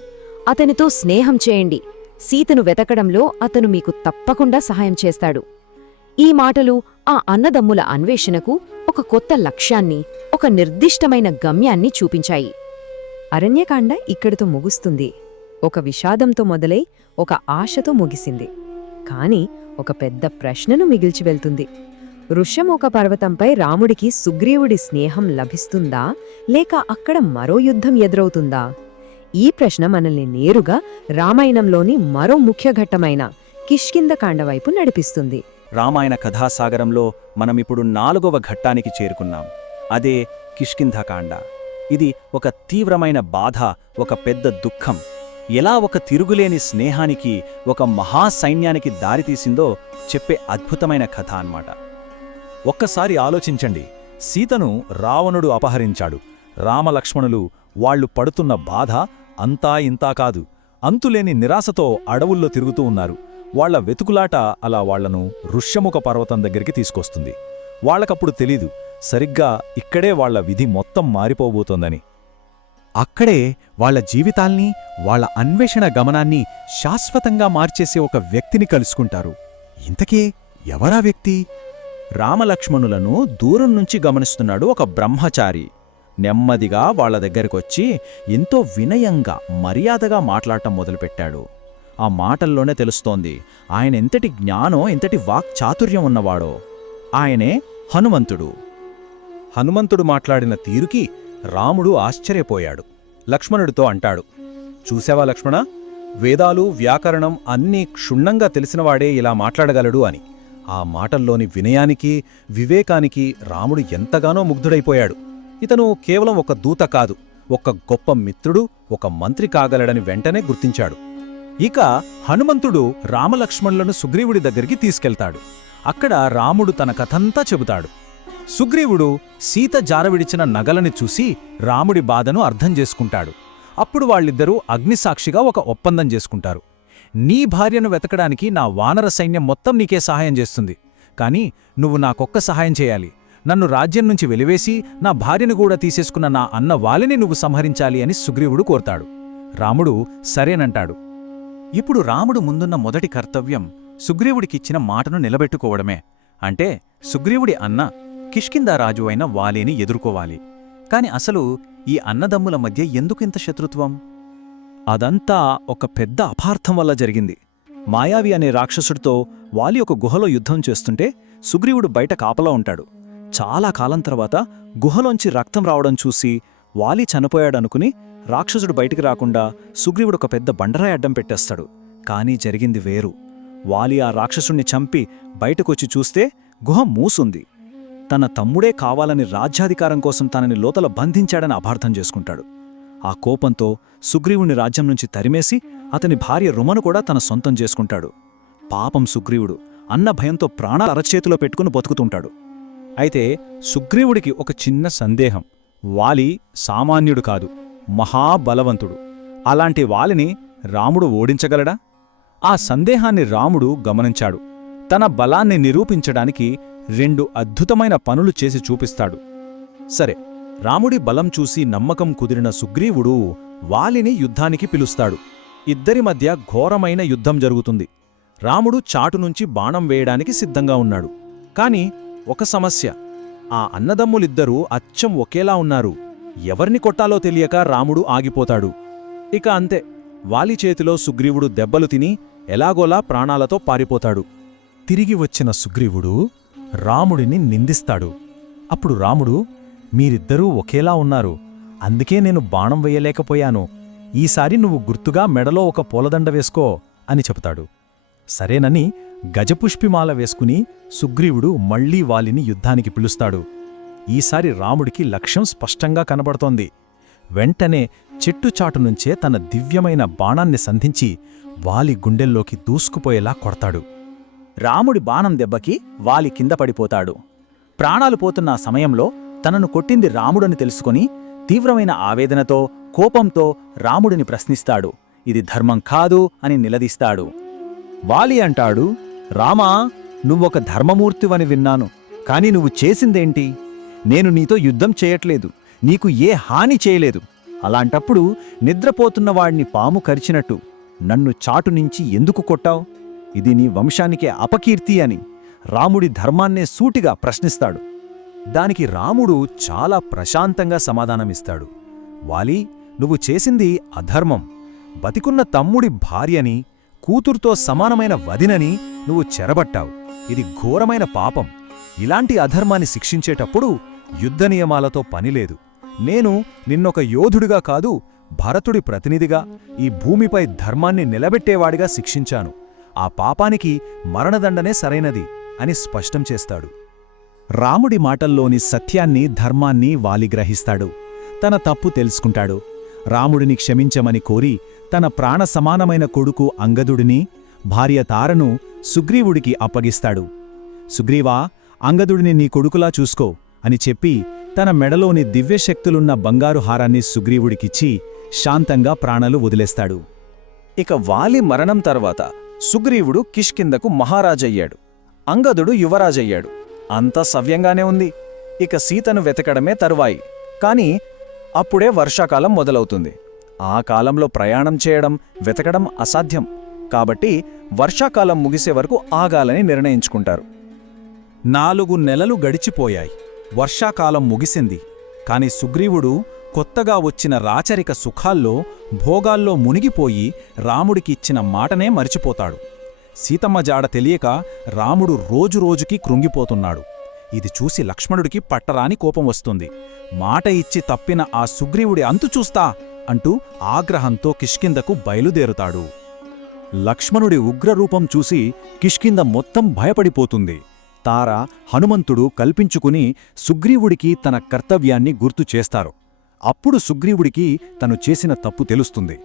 అతనితో స్నేహం చేయండి. సీతను వెతకడంలో అతను మీకు తప్పకుండా సహాయం చేస్తాడు. ఈ మాటలు ఆ అన్నదమ్ముల అన్వేషణకు ఒక కొత్త లక్ష్యాన్ని, ఒక నిర్దిష్టమైన గమ్యాన్ని చూపించాయి. అరణ్యకాండ ఇక్కడితో ముగుస్తుంది. ఒక విషాదంతో మొదలై ఒక ఆశతో ముగిసింది. కాని ఒక పెద్ద ప్రశ్నను మిగిల్చి వెళ్తుంది. ఋష్యముఖ పర్వతంపై రాముడికి సుగ్రీవుడి స్నేహం లభిస్తుందా, లేక అక్కడ మరో యుద్ధం ఎదురవుతుందా? ఈ ప్రశ్న మనల్ని నేరుగా రామాయణంలోని మరో ముఖ్య ఘట్టమైన కిష్కింధకాండ వైపు నడిపిస్తుంది. రామాయణ కథాసాగరంలో మనమిప్పుడు 4వ ఘట్టానికి చేరుకున్నాం. అదే కిష్కింధకాండ. ఇది ఒక తీవ్రమైన బాధ, ఒక పెద్ద దుఃఖం, ఎలా ఒక తిరుగులేని స్నేహానికి, ఒక మహాసైన్యానికి దారితీసిందో చెప్పే అద్భుతమైన కథ అన్నమాట. ఒక్కసారి ఆలోచించండి. సీతను రావణుడు అపహరించాడు. రామలక్ష్మణులు వాళ్లు పడుతున్న బాధ అంతా ఇంతా కాదు. అంతులేని నిరాశతో అడవుల్లో తిరుగుతూ ఉన్నారు. వాళ్ల వెతుకులాట అలా వాళ్లను ఋష్యముఖ పర్వతం దగ్గరికి తీసుకొస్తుంది. వాళ్లకప్పుడు తెలీదు, సరిగ్గా ఇక్కడే వాళ్ల విధి మొత్తం మారిపోబోతోందని. అక్కడే వాళ్ల జీవితాల్ని, వాళ్ల అన్వేషణ గమనాన్ని శాశ్వతంగా మార్చేసే ఒక వ్యక్తిని కలుసుకుంటారు. ఇంతకే ఎవరా వ్యక్తి? రామలక్ష్మణులను దూరం నుంచి గమనిస్తున్నాడు ఒక బ్రహ్మచారి. నెమ్మదిగా వాళ్ల దగ్గరకొచ్చి ఎంతో వినయంగా, మర్యాదగా మాట్లాడటం మొదలుపెట్టాడు. ఆ మాటల్లోనే తెలుస్తోంది ఆయన ఎంతటి జ్ఞానో, ఎంతటి వాక్చాతుర్యం ఉన్నవాడో. ఆయనే హనుమంతుడు. హనుమంతుడు మాట్లాడిన తీరుకి రాముడు ఆశ్చర్యపోయాడు. లక్ష్మణుడితో అంటాడు, చూశావా లక్ష్మణ, వేదాలు వ్యాకరణం అన్నీ క్షుణ్ణంగా తెలిసినవాడే ఇలా మాట్లాడగలడు అని. ఆ మాటల్లోని వినయానికి వివేకానికి రాముడు ఎంతగానో ముగ్ధుడైపోయాడు. ఇతను కేవలం ఒక దూత కాదు, ఒక గొప్ప మిత్రుడు, ఒక మంత్రి కాగలడని వెంటనే గుర్తించాడు. ఇక హనుమంతుడు రామలక్ష్మణులను సుగ్రీవుడి దగ్గరికి తీసుకెళ్తాడు. అక్కడ రాముడు తన కథంతా చెబుతాడు. సుగ్రీవుడు సీత జారవిడిచిన నగలని చూసి రాముడి బాధను అర్థం చేసుకుంటాడు. అప్పుడు వాళ్ళిద్దరూ అగ్నిసాక్షిగా ఒక ఒప్పందం చేసుకుంటారు. నీ భార్యను వెతకడానికి నా వానర సైన్యం మొత్తం నీకే సహాయం చేస్తుంది, కాని నువ్వు నాకొక్క సహాయం చేయాలి. నన్ను రాజ్యం నుంచి వెలివేసి నా భార్యను కూడా తీసేసుకున్న నా అన్న వాలిని నువ్వు సంహరించాలి అని సుగ్రీవుడు కోరతాడు. రాముడు సరేనంటాడు. ఇప్పుడు రాముడు ముందున్న మొదటి కర్తవ్యం సుగ్రీవుడికిచ్చిన మాటను నిలబెట్టుకోవడమే. అంటే సుగ్రీవుడి అన్న కిష్కింధారాజు అయిన వాలిని ఎదుర్కోవాలి. కాని అసలు ఈ అన్నదమ్ముల మధ్య ఎందుకింత శత్రుత్వం? అదంతా ఒక పెద్ద అపార్థం వల్ల జరిగింది. మాయావి అనే రాక్షసుడితో వాలి ఒక గుహలో యుద్ధం చేస్తుంటే సుగ్రీవుడు బయట కాపలా ఉంటాడు. చాలా కాలం తర్వాత గుహలోంచి రక్తం రావడం చూసి వాలి చనిపోయాడనుకుని రాక్షసుడు బయటికి రాకుండా సుగ్రీవుడు ఒక పెద్ద బండరాయి అడ్డం పెట్టేస్తాడు. కానీ జరిగింది వేరు. వాలి ఆ రాక్షసుణ్ణి చంపి బయటకొచ్చి చూస్తే గుహ మూసుంది. తన తమ్ముడే కావాలని రాజ్యాధికారం కోసం తనని లోతల బంధించాడని అపార్థం చేసుకుంటాడు. ఆ కోపంతో సుగ్రీవుని రాజ్యం నుంచి తరిమేసి అతని భార్య రుమను కూడా తన సొంతం చేసుకుంటాడు. పాపం సుగ్రీవుడు అన్న భయంతో ప్రాణాలు అరచేతిలో పెట్టుకుని బతుకుతుంటాడు. అయితే సుగ్రీవుడికి ఒక చిన్న సందేహం. వాలి సామాన్యుడు కాదు, మహాబలవంతుడు. అలాంటి వాలిని రాముడు ఓడించగలడా? ఆ సందేహాన్ని రాముడు గమనించాడు. తన బలాన్ని నిరూపించడానికి 2 అద్భుతమైన పనులు చేసి చూపిస్తాడు. సరే, రాముడి బలం చూసి నమ్మకం కుదిరిన సుగ్రీవుడు వాలిని యుద్ధానికి పిలుస్తాడు. ఇద్దరి మధ్య ఘోరమైన యుద్ధం జరుగుతుంది. రాముడు చాటునుంచి బాణం వేయడానికి సిద్ధంగా ఉన్నాడు. కాని ఒక సమస్య. ఆ అన్నదమ్ములిద్దరూ అచ్చం ఒకేలా ఉన్నారు. ఎవరిని కొట్టాలో తెలియక రాముడు ఆగిపోతాడు. ఇక అంతే, వాలి చేతిలో సుగ్రీవుడు దెబ్బలు తిని ఎలాగోలా ప్రాణాలతో పారిపోతాడు. తిరిగి వచ్చిన సుగ్రీవుడు రాముడిని నిందిస్తాడు. అప్పుడు రాముడు, మీరిద్దరూ ఒకేలా ఉన్నారు, అందుకే నేను బాణం వెయ్యలేకపోయాను. ఈసారి నువ్వు గుర్తుగా మెడలో ఒక పూలదండ వేసుకో అని చెబుతాడు. సరేనని గజపుష్పిమాల వేసుకుని సుగ్రీవుడు మళ్లీ వాలిని యుద్ధానికి పిలుస్తాడు. ఈసారి రాముడికి లక్ష్యం స్పష్టంగా కనబడుతోంది. వెంటనే చెట్టుచాటునుంచే తన దివ్యమైన బాణాన్ని సంధించి వాలి గుండెల్లోకి దూసుకుపోయేలా కొడతాడు. రాముడి బాణం దెబ్బకి వాలి కింద పడిపోతాడు. ప్రాణాలు పోతున్న సమయంలో తనను కొట్టింది రాముడని తెలుసుకుని తీవ్రమైన ఆవేదనతో, కోపంతో రాముడిని ప్రశ్నిస్తాడు. ఇది ధర్మం కాదు అని నిలదీస్తాడు. వాలి అంటాడు, రామా, నువ్వొక ధర్మమూర్తివని విన్నాను, కాని నువ్వు చేసిందేంటి? నేను నీతో యుద్ధం చేయట్లేదు, నీకు ఏ హాని చేయలేదు. అలాంటప్పుడు నిద్రపోతున్నవాడిని పాము కరిచినట్టు నన్ను చాటునుంచి ఎందుకు కొట్టావు? ఇది నీ వంశానికే అపకీర్తి అని రాముడి ధర్మాన్నే సూటిగా ప్రశ్నిస్తాడు. దానికి రాముడు చాలా ప్రశాంతంగా సమాధానమిస్తాడు. వాలి, నువ్వు చేసింది అధర్మం. బతికున్న తమ్ముడి భార్యని, కూతురుతో సమానమైన వదినని నువ్వు చెరబట్టావు. ఇది ఘోరమైన పాపం. ఇలాంటి అధర్మాన్ని శిక్షించేటప్పుడు యుద్ధ నియమాలతో పనిలేదు. నేను నిన్నొక యోధుడిగా కాదు, భరతుడి ప్రతినిధిగా, ఈ భూమిపై ధర్మాన్ని నిలబెట్టేవాడిగా శిక్షించాను. ఆ పాపానికి మరణదండనే సరైనది అని స్పష్టం చేస్తాడు. రాముడి మాటల్లోని సత్యాన్ని, ధర్మాన్ని వాలి గ్రహిస్తాడు. తన తప్పు తెలుసుకుంటాడు. రాముడిని క్షమించమని కోరి తన ప్రాణ సమానమైన కొడుకు అంగదుడిని, భార్య తారను సుగ్రీవుడికి అప్పగిస్తాడు. సుగ్రీవా, అంగదుడిని నీ కొడుకులా చూసుకో అని చెప్పి తన మెడలోని దివ్యశక్తులున్న బంగారు హారాన్ని సుగ్రీవుడికిచ్చి శాంతంగా ప్రాణాలు వదిలేస్తాడు. ఇక వాలి మరణం తర్వాత సుగ్రీవుడు కిష్కింధకు మహారాజయ్యాడు. అంగదుడు యువరాజయ్యాడు. అంతా సవ్యంగానే ఉంది. ఇక సీతను వెతకడమే తరువాయి. కాని అప్పుడే వర్షాకాలం మొదలవుతుంది. ఆ కాలంలో ప్రయాణం చేయడం, వెతకడం అసాధ్యం. కాబట్టి వర్షాకాలం ముగిసే వరకు ఆగాలని నిర్ణయించుకుంటారు. 4 నెలలు గడిచిపోయాయి. వర్షాకాలం ముగిసింది. కాని సుగ్రీవుడు కొత్తగా వచ్చిన రాచరిక సుఖాల్లో, భోగాల్లో మునిగిపోయి రాముడికి ఇచ్చిన మాటనే మరిచిపోతాడు. సీతమ్మ జాడ తెలియక రాముడు రోజురోజుకి కృంగిపోతున్నాడు. ఇది చూసి లక్ష్మణుడికి పట్టరాని కోపం వస్తుంది. మాట ఇచ్చి తప్పిన ఆ సుగ్రీవుడి అంతు చూస్తా అంటూ ఆగ్రహంతో కిష్కిందకు బయలుదేరుతాడు. లక్ష్మణుడి ఉగ్రరూపం చూసి కిష్కింద మొత్తం భయపడిపోతుంది. తార, హనుమంతుడు కల్పించుకుని సుగ్రీవుడికి తన కర్తవ్యాన్ని గుర్తు చేస్తారు. అప్పుడు సుగ్రీవుడికి తను చేసిన తప్పు తెలుస్తుంది.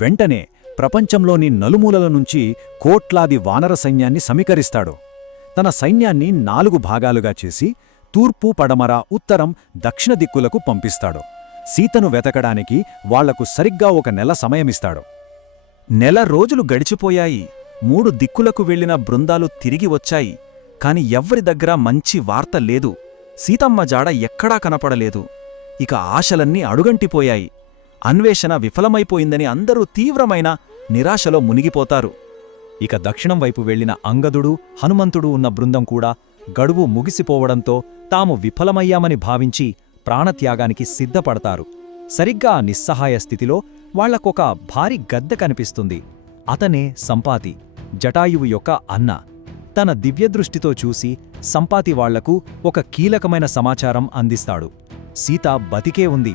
వెంటనే ప్రపంచంలోని నలుమూలల నుంచి కోట్లాది వానర సైన్యాన్ని సమీకరిస్తాడు. తన సైన్యాన్ని 4 భాగాలుగా చేసి తూర్పు, పడమర, ఉత్తరం, దక్షిణ దిక్కులకు పంపిస్తాడు. సీతను వెతకడానికి వాళ్లకు సరిగ్గా 1 నెల సమయమిస్తాడు. నెల రోజులు గడిచిపోయాయి. 3 దిక్కులకు వెళ్లిన బృందాలు తిరిగి వచ్చాయి. కాని ఎవ్వరి దగ్గర మంచి వార్త లేదు. సీతమ్మ జాడ ఎక్కడా కనపడలేదు. ఇక ఆశలన్నీ అడుగంటిపోయాయి. అన్వేషణ విఫలమైపోయిందని అందరూ తీవ్రమైన నిరాశలో మునిగిపోతారు. ఇక దక్షిణం వైపు వెళ్లిన అంగదుడు, హనుమంతుడు ఉన్న బృందం కూడా గడువు ముగిసిపోవడంతో తాము విఫలమయ్యామని భావించి ప్రాణత్యాగానికి సిద్ధపడతారు. సరిగ్గా నిస్సహాయ స్థితిలో వాళ్లకొక భారీ గద్దె కనిపిస్తుంది. అతనే సంపాతి, జటాయువు యొక్క అన్న. తన దివ్యదృష్టితో చూసి సంపాతి వాళ్లకు ఒక కీలకమైన సమాచారం అందిస్తాడు. సీత బతికే ఉంది.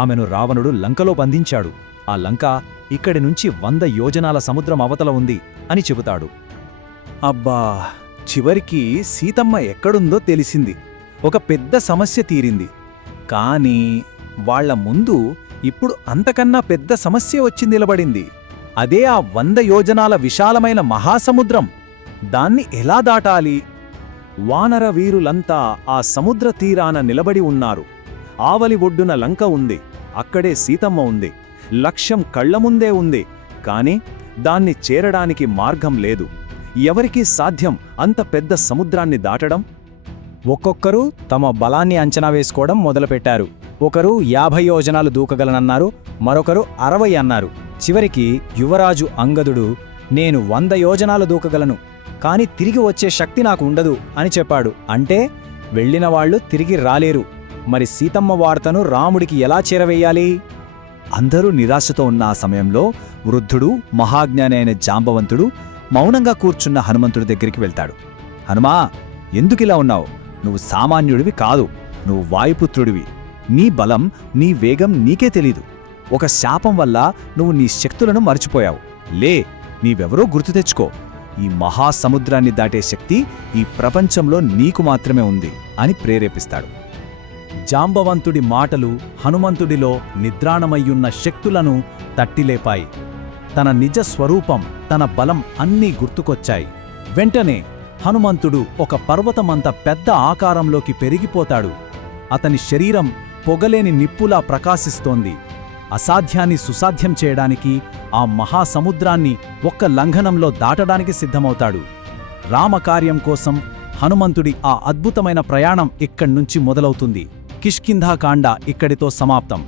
ఆమెను రావణుడు లంకలో బంధించాడు. ఆ లంక ఇక్కడి నుంచి 100 యోజనాల సముద్రం అవతల ఉంది అని చెబుతాడు. అబ్బా, చివరికి సీతమ్మ ఎక్కడుందో తెలిసింది. ఒక పెద్ద సమస్య తీరింది. కానీ వాళ్ల ముందు ఇప్పుడు అంతకన్నా పెద్ద సమస్య వచ్చి నిలబడింది. అదే ఆ 100 యోజనాల విశాలమైన మహాసముద్రం. దాన్ని ఎలా దాటాలి? వానర వీరులంతా ఆ సముద్ర తీరాన నిలబడి ఉన్నారు. ఆవలి ఒడ్డున లంక ఉంది. అక్కడే సీతమ్మ ఉంది. లక్ష్యం కళ్లముందే ఉంది. కాని దాన్ని చేరడానికి మార్గం లేదు. ఎవరికీ సాధ్యం అంత పెద్ద సముద్రాన్ని దాటడం? ఒక్కొక్కరు తమ బలాన్ని అంచనా వేసుకోవడం మొదలుపెట్టారు. ఒకరు 50 యోజనాలు దూకగలనన్నారు, మరొకరు 60 అన్నారు. చివరికి యువరాజు అంగదుడు, నేను 100 యోజనాలు దూకగలను, కాని తిరిగి వచ్చే శక్తి నాకు ఉండదు అని చెప్పాడు. అంటే వెళ్ళిన వాళ్ళు తిరిగి రాలేరు. మరి సీతమ్మ వార్తను రాముడికి ఎలా చేరవేయాలి? అందరూ నిరాశతో ఉన్న ఆ సమయంలో వృద్ధుడు, మహాజ్ఞాని అయిన జాంబవంతుడు మౌనంగా కూర్చున్న హనుమంతుడి దగ్గరికి వెళ్తాడు. హనుమా, ఎందుకిలా ఉన్నావు? నువ్వు సామాన్యుడివి కాదు. నువ్వు వాయుపుత్రుడివి. నీ బలం, నీ వేగం నీకే తెలీదు. ఒక శాపం వల్ల నువ్వు నీ శక్తులను మర్చిపోయావు. లే, నీవెవరో గుర్తు తెచ్చుకో. ఈ మహాసముద్రాన్ని దాటే శక్తి ఈ ప్రపంచంలో నీకు మాత్రమే ఉంది అని ప్రేరేపిస్తాడు. జాంబవంతుడి మాటలు హనుమంతుడిలో నిద్రాణమయ్యున్న శక్తులను తట్టిలేపాయి. తన నిజ స్వరూపం, తన బలం అన్నీ గుర్తుకొచ్చాయి. వెంటనే హనుమంతుడు ఒక పర్వతమంత పెద్ద ఆకారంలోకి పెరిగిపోతాడు. అతని శరీరం పొగలేని నిప్పులా ప్రకాశిస్తోంది. అసాధ్యాన్ని సుసాధ్యం చేయడానికి, ఆ మహాసముద్రాన్ని ఒక్క లంఘనంలో దాటడానికి సిద్ధమవుతాడు. రామకార్యం కోసం హనుమంతుడి ఆ అద్భుతమైన ప్రయాణం ఇక్కడ్నుంచి మొదలవుతుంది. కిష్కింధాకాండ ఇక్కడితో సమాప్తం.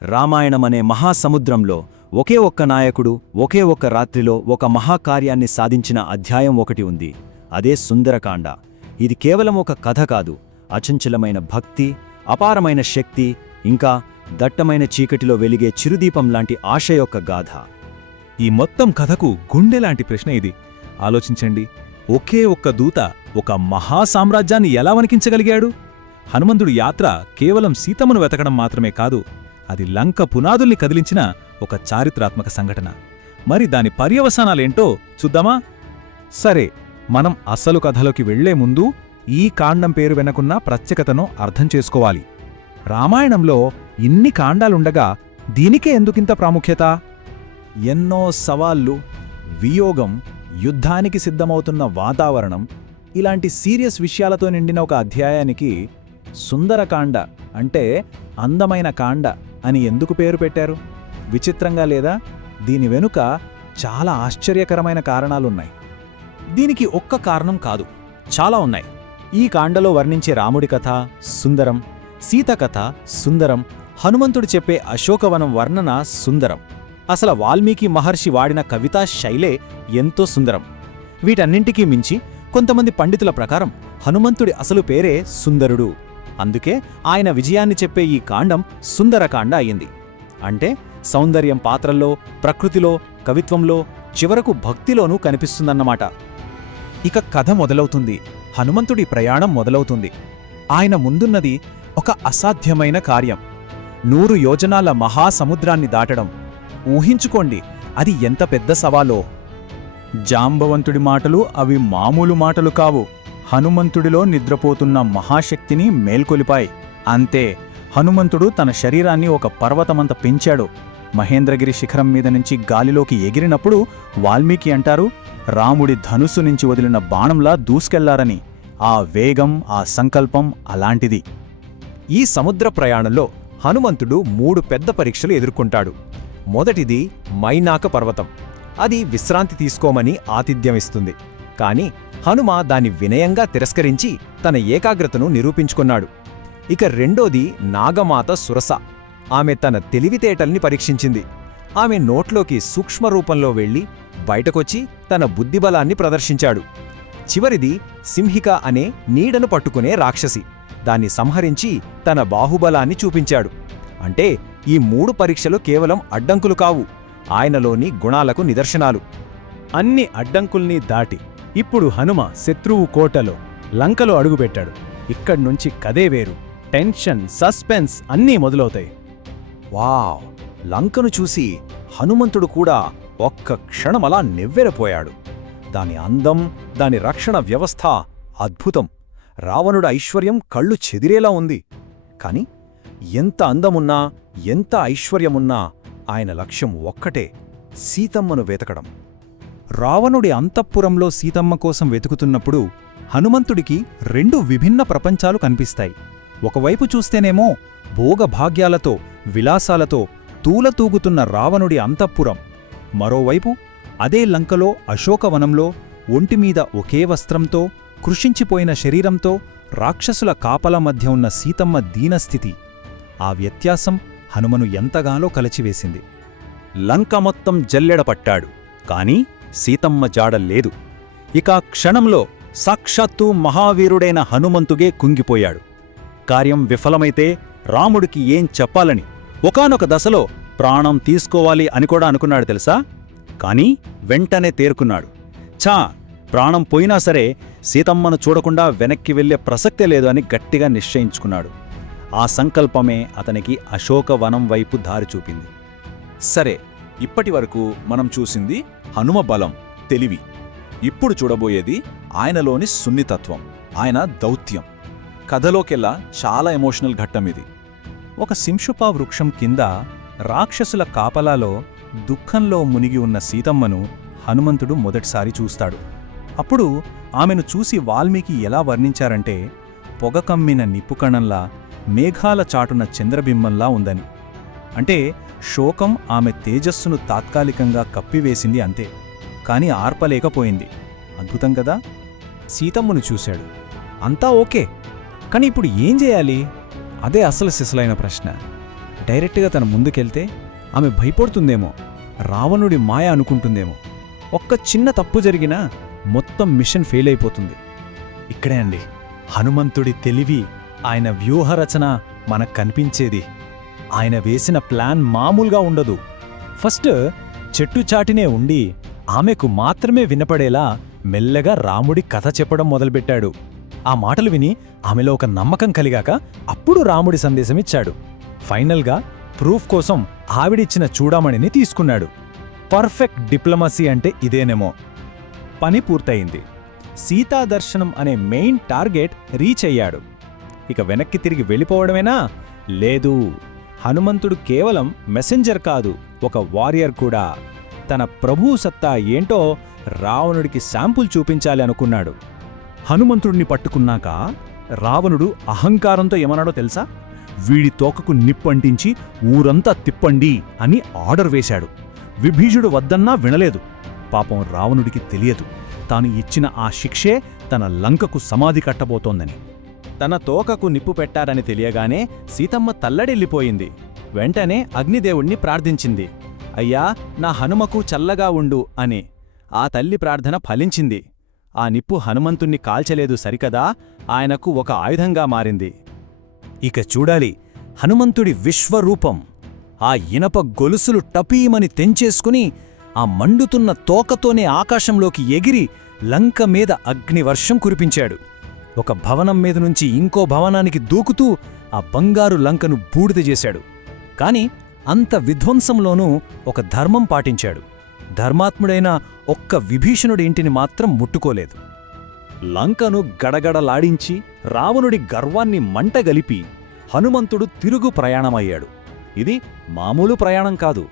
రామాయణమనే మహాసముద్రంలో ఒకే ఒక్క నాయకుడు ఒకే ఒక్క రాత్రిలో ఒక మహాకార్యాన్ని సాధించిన అధ్యాయం ఒకటి ఉంది. అదే సుందరకాండ. ఇది కేవలం ఒక కథ కాదు, అచంచలమైన భక్తి, అపారమైన శక్తి, ఇంకా దట్టమైన చీకటిలో వెలిగే చిరుదీపం లాంటి ఆశ యొక్క గాథ. ఈ మొత్తం కథకు గుండెలాంటి ప్రశ్న ఇది. ఆలోచించండి, ఒకే ఒక్క దూత ఒక మహాసామ్రాజ్యాన్ని ఎలా వణికించగలిగాడు? హనుమంతుడి యాత్ర కేవలం సీతమ్మను వెతకడం మాత్రమే కాదు, అది లంక పునాదుల్ని కదిలించిన ఒక చారిత్రాత్మక సంఘటన. మరి దాని పర్యవసానాలేంటో చూద్దామా? సరే, మనం అసలు కథలోకి వెళ్లే ముందు ఈ కాండం పేరు వెనకున్న ప్రత్యేకతను అర్థం చేసుకోవాలి. రామాయణంలో ఇన్ని కాండాలుండగా దీనికే ఎందుకింత ప్రాముఖ్యత? ఎన్నో సవాళ్లు, వియోగం, యుద్ధానికి సిద్ధమవుతున్న వాతావరణం, ఇలాంటి సీరియస్ విషయాలతో నిండిన ఒక అధ్యాయానికి సుందరకాండ అంటే అందమైన కాండ అని ఎందుకు పేరు పెట్టారు? విచిత్రంగా లేదా? దీని వెనుక చాలా ఆశ్చర్యకరమైన కారణాలున్నాయి. దీనికి ఒక్క కారణం కాదు, చాలా ఉన్నాయి. ఈ కాండలో వర్ణించే రాముడి కథ సుందరం, సీత కథ సుందరం, హనుమంతుడు చెప్పే అశోకవనం వర్ణన సుందరం, అసలు వాల్మీకి మహర్షి వాడిన కవితా శైలే ఎంతో సుందరం. వీటన్నింటికీ మించి కొంతమంది పండితుల ప్రకారం హనుమంతుడి అసలు పేరే సుందరుడు. అందుకే ఆయన విజయాన్ని చెప్పే ఈ కాండం సుందరకాండ అయింది. అంటే సౌందర్యం పాత్రల్లో, ప్రకృతిలో, కవిత్వంలో, చివరకు భక్తిలోనూ కనిపిస్తుందన్నమాట. ఇక కథ మొదలవుతుంది. హనుమంతుడి ప్రయాణం మొదలవుతుంది. ఆయన ముందున్నది ఒక అసాధ్యమైన కార్యం. 100 యోజనాల మహాసముద్రాన్ని దాటడం. ఊహించుకోండి, అది ఎంత పెద్ద సవాలో. జాంబవంతుడి మాటలు అవి మామూలు మాటలు కావు. హనుమంతుడిలో నిద్రపోతున్న మహాశక్తిని మేల్కొలిపాయి. అంతే, హనుమంతుడు తన శరీరాన్ని ఒక పర్వతమంత పెంచాడు. మహేంద్రగిరి శిఖరం మీద నుంచి గాలిలోకి ఎగిరినప్పుడు వాల్మీకి అంటారు, రాముడి ధనుస్సు నుంచి వదిలిన బాణంలా దూసుకెళ్లారని. ఆ వేగం, ఆ సంకల్పం అలాంటిది. ఈ సముద్ర ప్రయాణంలో హనుమంతుడు 3 పెద్ద పరీక్షలు ఎదుర్కొంటాడు. మొదటిది మైనాక పర్వతం. అది విశ్రాంతి తీసుకోమని ఆతిథ్యమిస్తుంది. కాని హనుమ దాన్ని వినయంగా తిరస్కరించి తన ఏకాగ్రతను నిరూపించుకున్నాడు. ఇక రెండోది నాగమాత సురస. ఆమె తన తెలివితేటల్ని పరీక్షించింది. ఆమె నోట్లోకి సూక్ష్మరూపంలో వెళ్లి బయటకొచ్చి తన బుద్ధిబలాన్ని ప్రదర్శించాడు. చివరిది సింహిక అనే నీడను పట్టుకునే రాక్షసి. దాన్ని సంహరించి తన బాహుబలాన్ని చూపించాడు. అంటే ఈ 3 పరీక్షలు కేవలం అడ్డంకులు కావు, ఆయనలోని గుణాలకు నిదర్శనాలు. అన్ని అడ్డంకుల్ని దాటి ఇప్పుడు హనుమ శత్రువు కోటలో, లంకలో అడుగుపెట్టాడు. ఇక్కడ్నుంచి కదే వేరు. టెన్షన్, సస్పెన్స్ అన్నీ మొదలవుతాయి. వావ్! లంకను చూసి హనుమంతుడు కూడా ఒక్క క్షణమలా నివ్వెరపోయాడు. దాని అందం, దాని రక్షణ వ్యవస్థ అద్భుతం. రావణుడి ఐశ్వర్యం కళ్ళు చెదిరేలా ఉంది. కాని ఎంత అందమున్నా, ఎంత ఐశ్వర్యమున్నా ఆయన లక్ష్యం ఒక్కటే, సీతమ్మను వెతకడం. రావణుడి అంతఃపురంలో సీతమ్మ కోసం వెతుకుతున్నప్పుడు హనుమంతుడికి 2 విభిన్న ప్రపంచాలు కనిపిస్తాయి. ఒకవైపు చూస్తేనేమో భోగభాగ్యాలతో, విలాసాలతో తూలతూగుతున్న రావణుడి అంతఃపురం. మరోవైపు అదే లంకలో అశోకవనంలో ఒంటిమీద ఒకే వస్త్రంతో, కృషించిపోయిన శరీరంతో రాక్షసుల కాపల మధ్య ఉన్న సీతమ్మ దీనస్థితి. ఆ వ్యత్యాసం హనుమను ఎంతగానో కలచివేసింది. లంక మొత్తం జల్లెడపట్టాడు, కాని సీతమ్మ జాడల్లేదు. ఇక క్షణంలో సాక్షాత్తు మహావీరుడైన హనుమంతుగే కుంగిపోయాడు. కార్యం విఫలమైతే రాముడికి ఏం చెప్పాలని ఒకానొక దశలో ప్రాణం తీసుకోవాలి అని కూడా అనుకున్నాడు తెలుసా? కాని వెంటనే తేరుకున్నాడు. ఛా, ప్రాణం పోయినా సరే సీతమ్మను చూడకుండా వెనక్కి వెళ్లే ప్రసక్తే లేదు అని గట్టిగా నిశ్చయించుకున్నాడు. ఆ సంకల్పమే అతనికి అశోకవనం వైపు దారి చూపింది. సరే, ఇప్పటివరకు మనం చూసింది హనుమ బలం, తెలివి. ఇప్పుడు చూడబోయేది ఆయనలోని సున్నితత్వం, ఆయన దౌత్యం. కథలోకెల్లా చాలా ఎమోషనల్ ఘట్టమిది. ఒక సింషుపా వృక్షం కింద రాక్షసుల కాపలాలో దుఃఖంలో మునిగి ఉన్న సీతమ్మను హనుమంతుడు మొదటిసారి చూస్తాడు. అప్పుడు ఆమెను చూసి వాల్మీకి ఎలా వర్ణించారంటే, పొగకమ్మిన నిప్పుకణంలా, మేఘాల చాటున చంద్రబింబంలా ఉందని. అంటే శోకం ఆమె తేజస్సును తాత్కాలికంగా కప్పివేసింది అంతే, కాని ఆర్పలేకపోయింది. అద్భుతం కదా? సీతమ్మను చూశాడు, అంతా ఓకే. కాని ఇప్పుడు ఏం చేయాలి? అదే అసలు సిసలైన ప్రశ్న. డైరెక్ట్గా తన ముందుకెళ్తే ఆమె భయపడుతుందేమో, రావణుడి మాయ అనుకుంటుందేమో. ఒక్క చిన్న తప్పు జరిగినా మొత్తం మిషన్ ఫెయిల్ అయిపోతుంది. ఇక్కడే అండి హనుమంతుడి తెలివి, ఆయన వ్యూహరచన మనకు కనిపించేది. ఆయన వేసిన ప్లాన్ మామూలుగా ఉండదు. ఫస్ట్ చెట్టు చాటినే ఉండి ఆమెకు మాత్రమే వినపడేలా మెల్లగా రాముడి కథ చెప్పడం మొదలుపెట్టాడు. ఆ మాటలు విని ఆమెలో ఒక నమ్మకం కలిగాక అప్పుడు రాముడి సందేశమిచ్చాడు. ఫైనల్గా ప్రూఫ్ కోసం ఆవిడిచ్చిన చూడామణిని తీసుకున్నాడు. పర్ఫెక్ట్ డిప్లొమసీ అంటే ఇదేనేమో. పని పూర్తయింది. సీతాదర్శనం అనే మెయిన్ టార్గెట్ రీచ్ అయ్యాడు. ఇక వెనక్కి తిరిగి వెళ్ళిపోవడమేనా? లేదు. హనుమంతుడు కేవలం మెసెంజర్ కాదు, ఒక వారియర్ కూడా. తన ప్రభూ సత్తా ఏంటో రావణుడికి శాంపుల్ చూపించాలి అనుకున్నాడు. హనుమంతుడిని పట్టుకున్నాక రావణుడు అహంకారంతో ఏమన్నాడో తెలుసా? వీడి తోకకు నిప్పంటించి ఊరంతా తిప్పండి అని ఆర్డర్ వేశాడు. విభీషుడు వద్దన్నా వినలేదు. పాపం రావణుడికి తెలియదు, తాను ఇచ్చిన ఆ శిక్షే తన లంకకు సమాధి కట్టబోతోందని. తన తోకకు నిప్పు పెట్టారని తెలియగానే సీతమ్మ తల్లడిల్లిపోయింది. వెంటనే అగ్నిదేవుణ్ణి ప్రార్థించింది, అయ్యా నా హనుమకు చల్లగా ఉండు అని. ఆ తల్లి ప్రార్థన ఫలించింది. ఆ నిప్పు హనుమంతుణ్ణి కాల్చలేదు సరికదా, ఆయనకు ఒక ఆయుధంగా మారింది. ఇక చూడాలి హనుమంతుడి విశ్వరూపం. ఆ ఇనప గొలుసులు టపీమని తెంచేసుకుని ఆ మండుతున్న తోకతోనే ఆకాశంలోకి ఎగిరి లంక మీద అగ్నివర్షం కురిపించాడు. ఒక భవనం మీద నుంచి ఇంకో భవనానికి దూకుతూ ఆ బంగారు లంకను బూడిద చేశాడు. కాని అంత విధ్వంసంలోనూ ఒక ధర్మం పాటించాడు. ధర్మాత్ముడైన ఒక్క విభీషణుడింటిని మాత్రం ముట్టుకోలేదు. లంకను గడగడలాడించి రావణుడి గర్వాన్ని మంటగలిపి హనుమంతుడు తిరుగు ప్రయాణమయ్యాడు. ఇది మామూలు ప్రయాణం కాదు,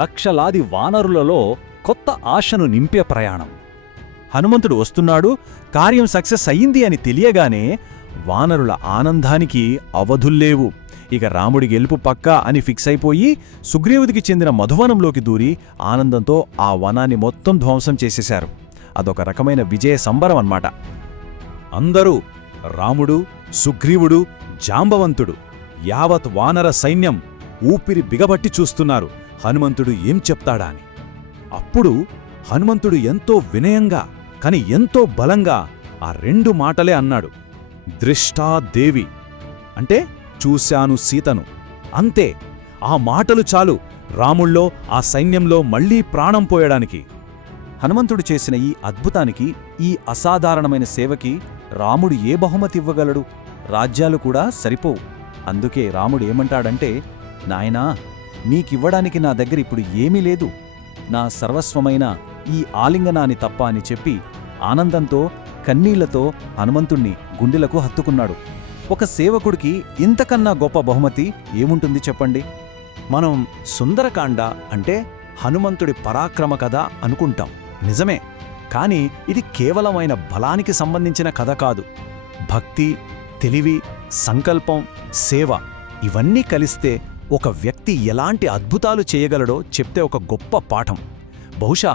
లక్షలాది వానరులలో కొత్త ఆశను నింపే ప్రయాణం. హనుమంతుడు వస్తున్నాడు, కార్యం సక్సెస్ అయ్యింది అని తెలియగానే వానరుల ఆనందానికి అవధుల్లేవు. ఇక రాముడి గెలుపు పక్కా అని ఫిక్స్ అయిపోయి సుగ్రీవుడికి చెందిన మధువనంలోకి దూరి ఆనందంతో ఆ వనాన్ని మొత్తం ధ్వంసం చేసేశారు. అదొక రకమైన విజయ సంబరం అన్నమాట. అందరూ రాముడు, సుగ్రీవుడు, జాంబవంతుడు, యావత్ వానర సైన్యం ఊపిరి బిగబట్టి చూస్తున్నారు హనుమంతుడు ఏం చెప్తాడా అని. అప్పుడు హనుమంతుడు ఎంతో వినయంగా కాని ఎంతో బలంగా ఆ 2 మాటలే అన్నాడు. దృష్టా దేవి అంటే చూశాను సీతను. అంతే, ఆ మాటలు చాలు రాముళ్ళో ఆ సైన్యంలో మళ్లీ ప్రాణం పోయడానికి. హనుమంతుడు చేసిన ఈ అద్భుతానికి, ఈ అసాధారణమైన సేవకి రాముడు ఏ బహుమతి ఇవ్వగలడు? రాజ్యాలు కూడా సరిపోవు. అందుకే రాముడు ఏమంటాడంటే, నాయనా, నీకివ్వడానికి నా దగ్గర ఇప్పుడు ఏమీ లేదు, నా సర్వస్వమైన ఈ ఆలింగనాన్ని తప్ప అని చెప్పి ఆనందంతో కన్నీళ్లతో హనుమంతుణ్ణి గుండెలకు హత్తుకున్నాడు. ఒక సేవకుడికి ఇంతకన్నా గొప్ప బహుమతి ఏముంటుంది చెప్పండి? మనం సుందరకాండ అంటే హనుమంతుడి పరాక్రమ కథ అనుకుంటాం, నిజమే. కాని ఇది కేవలమైన బలానికి సంబంధించిన కథ కాదు. భక్తి, తెలివి, సంకల్పం, సేవ ఇవన్నీ కలిస్తే ఒక వ్యక్తి ఎలాంటి అద్భుతాలు చేయగలడో చెప్తే ఒక గొప్ప పాఠం. బహుశా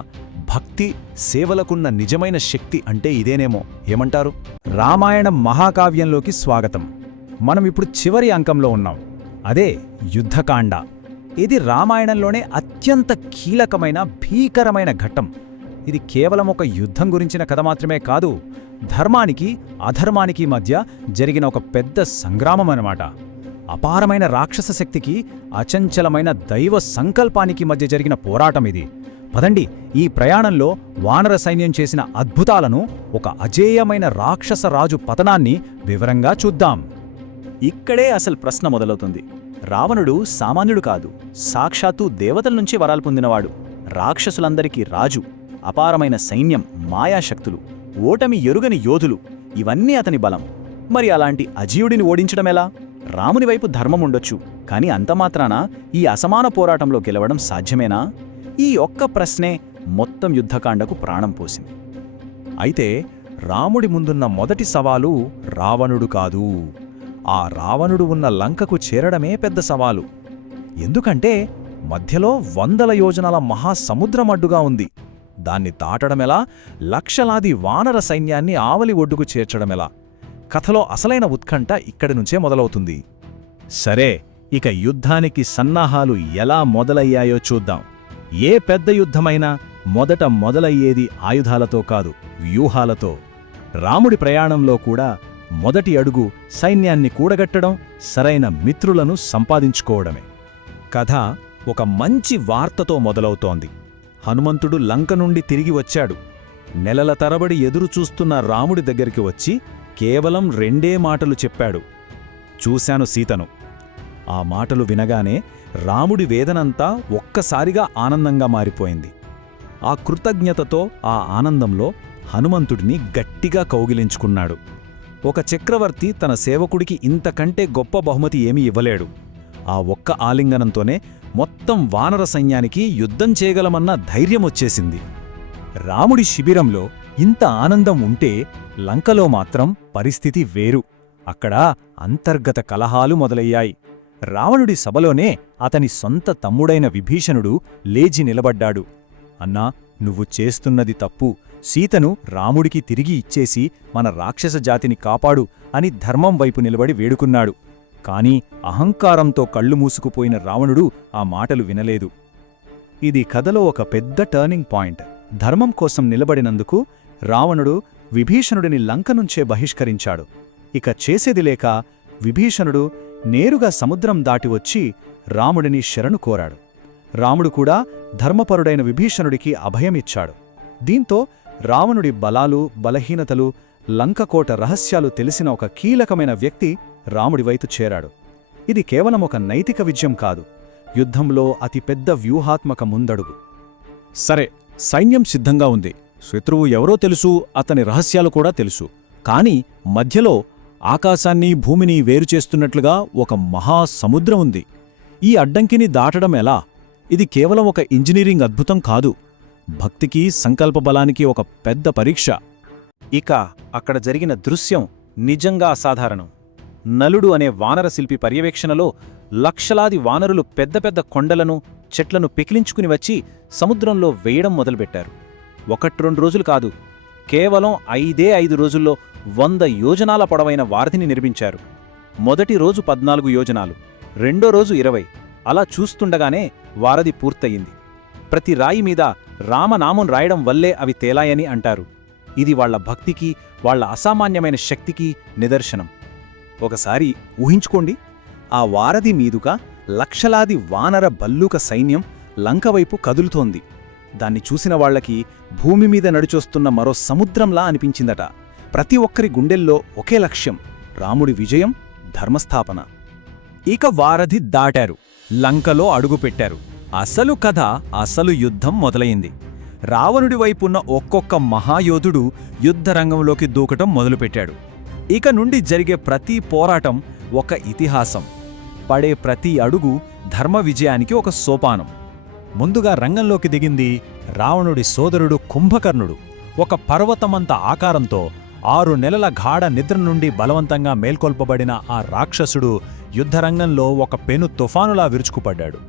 భక్తి, సేవలకున్న నిజమైన శక్తి అంటే ఇదేనేమో, ఏమంటారు? రామాయణం మహాకావ్యంలోకి స్వాగతం. మనం ఇప్పుడు చివరి అంకంలో ఉన్నాం, అదే యుద్ధకాండ. ఇది రామాయణంలోనే అత్యంత కీలకమైన, భీకరమైన ఘట్టం. ఇది కేవలం ఒక యుద్ధం గురించిన కథ మాత్రమే కాదు, ధర్మానికి అధర్మానికి మధ్య జరిగిన ఒక పెద్ద సంగ్రామం అన్నమాట. అపారమైన రాక్షస శక్తికి, అచంచలమైన దైవ సంకల్పానికి మధ్య జరిగిన పోరాటం ఇది. పదండి, ఈ ప్రయాణంలో వానర సైన్యం చేసిన అద్భుతాలను, ఒక అజేయమైన రాక్షస రాజు పతనాన్ని వివరంగా చూద్దాం. ఇక్కడే అసలు ప్రశ్న మొదలవుతుంది. రావణుడు సామాన్యుడు కాదు, సాక్షాత్తు దేవతల నుంచి వరాలు పొందినవాడు. రాక్షసులందరికీ రాజు, అపారమైన సైన్యం, మాయాశక్తులు, ఓటమి ఎరుగని యోధులు, ఇవన్నీ అతని బలం. మరి అలాంటి అజీయుడిని ఓడించడమెలా? రాముని వైపు ధర్మం ఉండొచ్చు, కాని అంతమాత్రాన ఈ అసమాన పోరాటంలో గెలవడం సాధ్యమేనా? ఈ ఒక్క ప్రశ్నే మొత్తం యుద్ధకాండకు ప్రాణం పోసింది. అయితే రాముడి ముందున్న మొదటి సవాలు రావణుడు కాదు. ఆ రావణుడు ఉన్న లంకకు చేరడమే పెద్ద సవాలు. ఎందుకంటే మధ్యలో 100 యోజనాల మహాసముద్రమడ్డుగా ఉంది. దాన్ని దాటడమెలా? లక్షలాది వానర సైన్యాన్ని ఆవలి ఒడ్డుకు చేర్చడమెలా? కథలో అసలైన ఉత్కంఠ ఇక్కడి నుంచే మొదలవుతుంది. సరే, ఇక యుద్ధానికి సన్నాహాలు ఎలా మొదలయ్యాయో చూద్దాం. ఏ పెద్ద యుద్ధమైనా మొదట మొదలయ్యేది ఆయుధాలతో కాదు, వ్యూహాలతో. రాముడి ప్రయాణంలో కూడా మొదటి అడుగు సైన్యాన్ని కూడగట్టడం, సరైన మిత్రులను సంపాదించుకోవడమే. కథ ఒక మంచి వార్తతో మొదలవుతోంది. హనుమంతుడు లంక నుండి తిరిగి వచ్చాడు. నెలల తరబడి ఎదురుచూస్తున్న రాముడి దగ్గరికి వచ్చి కేవలం 2 మాటలు చెప్పాడు. చూశాను సీతను. ఆ మాటలు వినగానే రాముడి వేదనంతా ఒక్కసారిగా ఆనందంగా మారిపోయింది. ఆ కృతజ్ఞతతో, ఆ ఆనందంలో హనుమంతుడిని గట్టిగా కౌగిలించుకున్నాడు. ఒక చక్రవర్తి తన సేవకుడికి ఇంతకంటే గొప్ప బహుమతి ఏమీ ఇవ్వలేడు. ఆ ఒక్క ఆలింగనంతోనే మొత్తం వానర సైన్యానికి యుద్ధం చేయగలమన్న ధైర్యమొచ్చేసింది. రాముడి శిబిరంలో ఇంత ఆనందం ఉంటే లంకలో మాత్రం పరిస్థితి వేరు. అక్కడ అంతర్గత కలహాలు మొదలయ్యాయి. రావణుడి సభలోనే అతని సొంత తమ్ముడైన విభీషణుడు లేచి నిలబడ్డాడు. అన్నా, నువ్వు చేస్తున్నది తప్పు. సీతను రాముడికి తిరిగి ఇచ్చేసి మన రాక్షస జాతిని కాపాడు అని ధర్మం వైపు నిలబడి వేడుకున్నాడు. కాని అహంకారంతో కళ్ళు మూసుకుపోయిన రావణుడు ఆ మాటలు వినలేదు. ఇది కథలో ఒక పెద్ద టర్నింగ్ పాయింట్. ధర్మం కోసం నిలబడినందుకు రావణుడు విభీషణుడిని లంక నుంచే బహిష్కరించాడు. ఇక చేసేది లేక విభీషణుడు నేరుగా సముద్రం దాటివచ్చి రాముడిని శరణు కోరాడు. రాముడు కూడా ధర్మపరుడైన విభీషణుడికి అభయమిచ్చాడు. దీంతో రావణుడి బలాలు, బలహీనతలు, లంకకోట రహస్యాలు తెలిసిన ఒక కీలకమైన వ్యక్తి రాముడి వైపు చేరాడు. ఇది కేవలం ఒక నైతిక విజయం కాదు, యుద్ధంలో అతిపెద్ద వ్యూహాత్మక ముందడుగు. సరే, సైన్యం సిద్ధంగా ఉంది. శత్రువు ఎవరో తెలుసు, అతని రహస్యాలు కూడా తెలుసు. కాని మధ్యలో ఆకాశాన్ని భూమిని వేరుచేస్తున్నట్లుగా ఒక మహాసముద్రం ఉంది. ఈ అడ్డంకిని దాటడం ఎలా? ఇది కేవలం ఒక ఇంజనీరింగ్ అద్భుతం కాదు, భక్తికి, సంకల్పబలానికి ఒక పెద్ద పరీక్ష. ఇక అక్కడ జరిగిన దృశ్యం నిజంగా అసాధారణం. నలుడు అనే వానరశిల్పి పర్యవేక్షణలో లక్షలాది వానరులు పెద్ద పెద్ద కొండలను, చెట్లను పెకిలించుకుని వచ్చి సముద్రంలో వేయడం మొదలుపెట్టారు. 1-2 రోజులు కాదు, కేవలం 5 రోజుల్లో 100 యోజనాల పొడవైన వారధిని నిర్మించారు. మొదటి రోజు 14 యోజనాలు, రెండో రోజు 20. అలా చూస్తుండగానే వారధి పూర్తయింది. ప్రతి రాయి మీద రామనామం రాయడం వల్లే అవి తేలాయని అంటారు. ఇది వాళ్ల భక్తికి, వాళ్ల అసామాన్యమైన శక్తికి నిదర్శనం. ఒకసారి ఊహించుకోండి, ఆ వారధి మీదుగా లక్షలాది వానర బల్లూక సైన్యం లంకవైపు కదులుతోంది. దాన్ని చూసిన వాళ్లకి భూమి మీద నడిచొస్తున్న మరో సముద్రంలా అనిపించిందట. ప్రతి ఒక్కరి గుండెల్లో ఒకే లక్ష్యం: రాముడి విజయం, ధర్మస్థాపన. ఇక వారధి దాటారు, లంకలో అడుగుపెట్టారు. అసలు కథ, అసలు యుద్ధం మొదలయింది. రావణుడి వైపున్న ఒక్కొక్క మహాయోధుడు యుద్ధరంగంలోకి దూకటం మొదలుపెట్టాడు. ఇక నుండి జరిగే ప్రతి పోరాటం ఒక ఇతిహాసం. పడే ప్రతి అడుగు ధర్మ విజయానికి ఒక సోపానం. ముందుగా రంగంలోకి దిగింది రావణుడి సోదరుడు కుంభకర్ణుడు. ఒక పర్వతమంత ఆకారంతో 6 నెలల గాఢ నిద్ర నుండి బలవంతంగా మేల్కొల్పబడిన ఆ రాక్షసుడు యుద్ధరంగంలో ఒక పెను తుఫానులా విరుచుకుపడ్డాడు.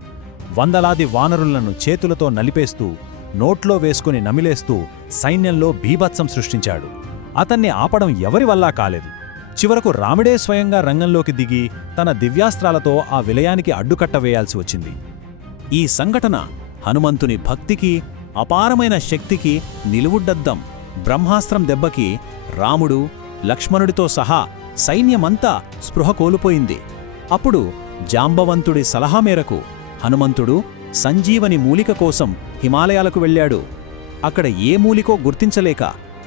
వందలాది వానరులను చేతులతో నలిపేస్తూ, నోట్లో వేసుకుని నమిలేస్తూ సైన్యంలో బీభత్సం సృష్టించాడు. అతన్ని ఆపడం ఎవరి వల్లా కాలేదు. చివరకు రాముడే స్వయంగా రంగంలోకి దిగి తన దివ్యాస్త్రాలతో ఆ విలయానికి అడ్డుకట్ట వేయాల్సి వచ్చింది. ఈ సంఘటన హనుమంతుని భక్తికి, అపారమైన శక్తికి నిలువుడ్డద్దం. బ్రహ్మాస్త్రం దెబ్బకి రాముడు, లక్ష్మణుడితో సహా సైన్యమంతా స్పృహ కోల్పోయింది. అప్పుడు జాంబవంతుడి సలహా మేరకు హనుమంతుడు సంజీవని మూలిక కోసం హిమాలయాలకు వెళ్ళాడు. అక్కడ ఏ మూలికో గుర్తించలేక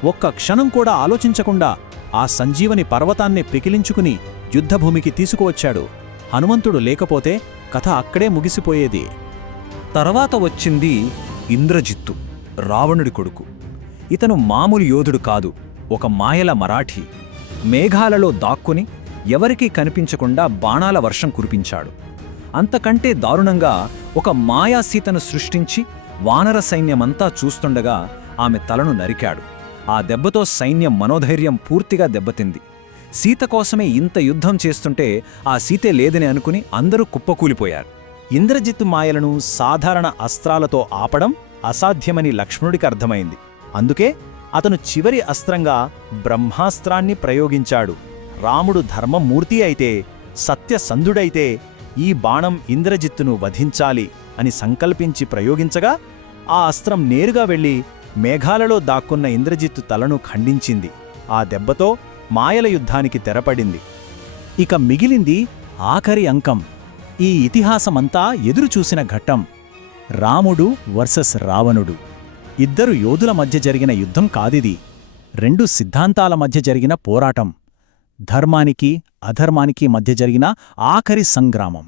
ఒక్క క్షణం కూడా ఆలోచించకుండా ఆ సంజీవని పర్వతాన్ని పికిలించుకుని యుద్ధభూమికి తీసుకువచ్చాడు. హనుమంతుడు లేకపోతే కథ అక్కడే ముగిసిపోయేది. తర్వాత వచ్చింది ఇంద్రజిత్తు, రావణుడి కొడుకు. ఇతను మామూలు యోధుడు కాదు, ఒక మాయల మరాఠీ. మేఘాలలో దాక్కుని ఎవరికీ కనిపించకుండా బాణాల వర్షం కురిపించాడు. అంతకంటే దారుణంగా ఒక మాయాసీతను సృష్టించి వానర సైన్యమంతా చూస్తుండగా ఆమె తలను నరికాడు. ఆ దెబ్బతో సైన్యం మనోధైర్యం పూర్తిగా దెబ్బతింది. సీత కోసమే ఇంత యుద్ధం చేస్తుంటే ఆ సీతే లేదని అనుకుని అందరూ కుప్పకూలిపోయారు. ఇంద్రజిత్తు మాయలను సాధారణ అస్త్రాలతో ఆపడం అసాధ్యమని లక్ష్మణుడికి అర్థమైంది. అందుకే అతను చివరి అస్త్రంగా బ్రహ్మాస్త్రాన్ని ప్రయోగించాడు. రాముడు ధర్మమూర్తి అయితే, సత్యసంధుడైతే ఈ బాణం ఇంద్రజిత్తును వధించాలి అని సంకల్పించి ప్రయోగించగా ఆ అస్త్రం నేరుగా వెళ్లి మేఘాలలో దాక్కున్న ఇంద్రజిత్తు తలను ఖండించింది. ఆ దెబ్బతో మాయల యుద్ధానికి తెరపడింది. ఇక మిగిలింది ఆఖరి అంకం. ఈ ఇతిహాసమంతా ఎదురుచూసిన ఘట్టం. రాముడు వర్సెస్ రావణుడు. ఇద్దరు యోధుల మధ్య జరిగిన యుద్ధం కాదిది. 2 సిద్ధాంతాల మధ్య జరిగిన పోరాటం. ధర్మానికి, అధర్మానికి మధ్య జరిగిన ఆఖరి సంగ్రామం.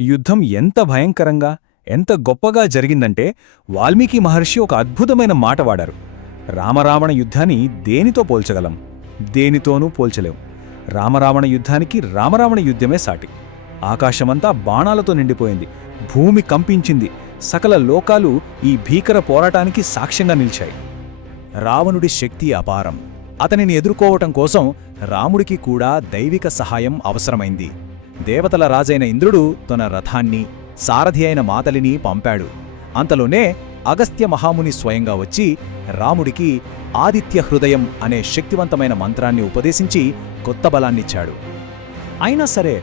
యుద్ధం ఎంత భయంకరంగా, ఎంత గొప్పగా జరిగిందంటే వాల్మీకి మహర్షి ఒక అద్భుతమైన మాట వాడారు. రామరావణ యుద్ధాన్ని దేనితో పోల్చగలం? దేనితోనూ పోల్చలేం. రామరావణ యుద్ధానికి రామరావణ యుద్ధమే సాటి. ఆకాశమంతా బాణాలతో నిండిపోయింది. భూమి కంపించింది. సకల లోకాలు ఈ భీకర పోరాటానికి సాక్ష్యంగా నిలిచాయి. రావణుడి శక్తి అపారం. అతనిని ఎదుర్కోవటం కోసం రాముడికి కూడా దైవిక సహాయం అవసరమైంది. దేవతల రాజైన ఇంద్రుడు తన రథాన్ని, సారథి అయిన మాతలిని పంపాడు. అంతలోనే అగస్త్య మహాముని స్వయంగా వచ్చి రాముడికి ఆదిత్య హృదయం అనే శక్తివంతమైన మంత్రాన్ని ఉపదేశించి కొత్త బలాన్నిచ్చాడు. అయినా సరే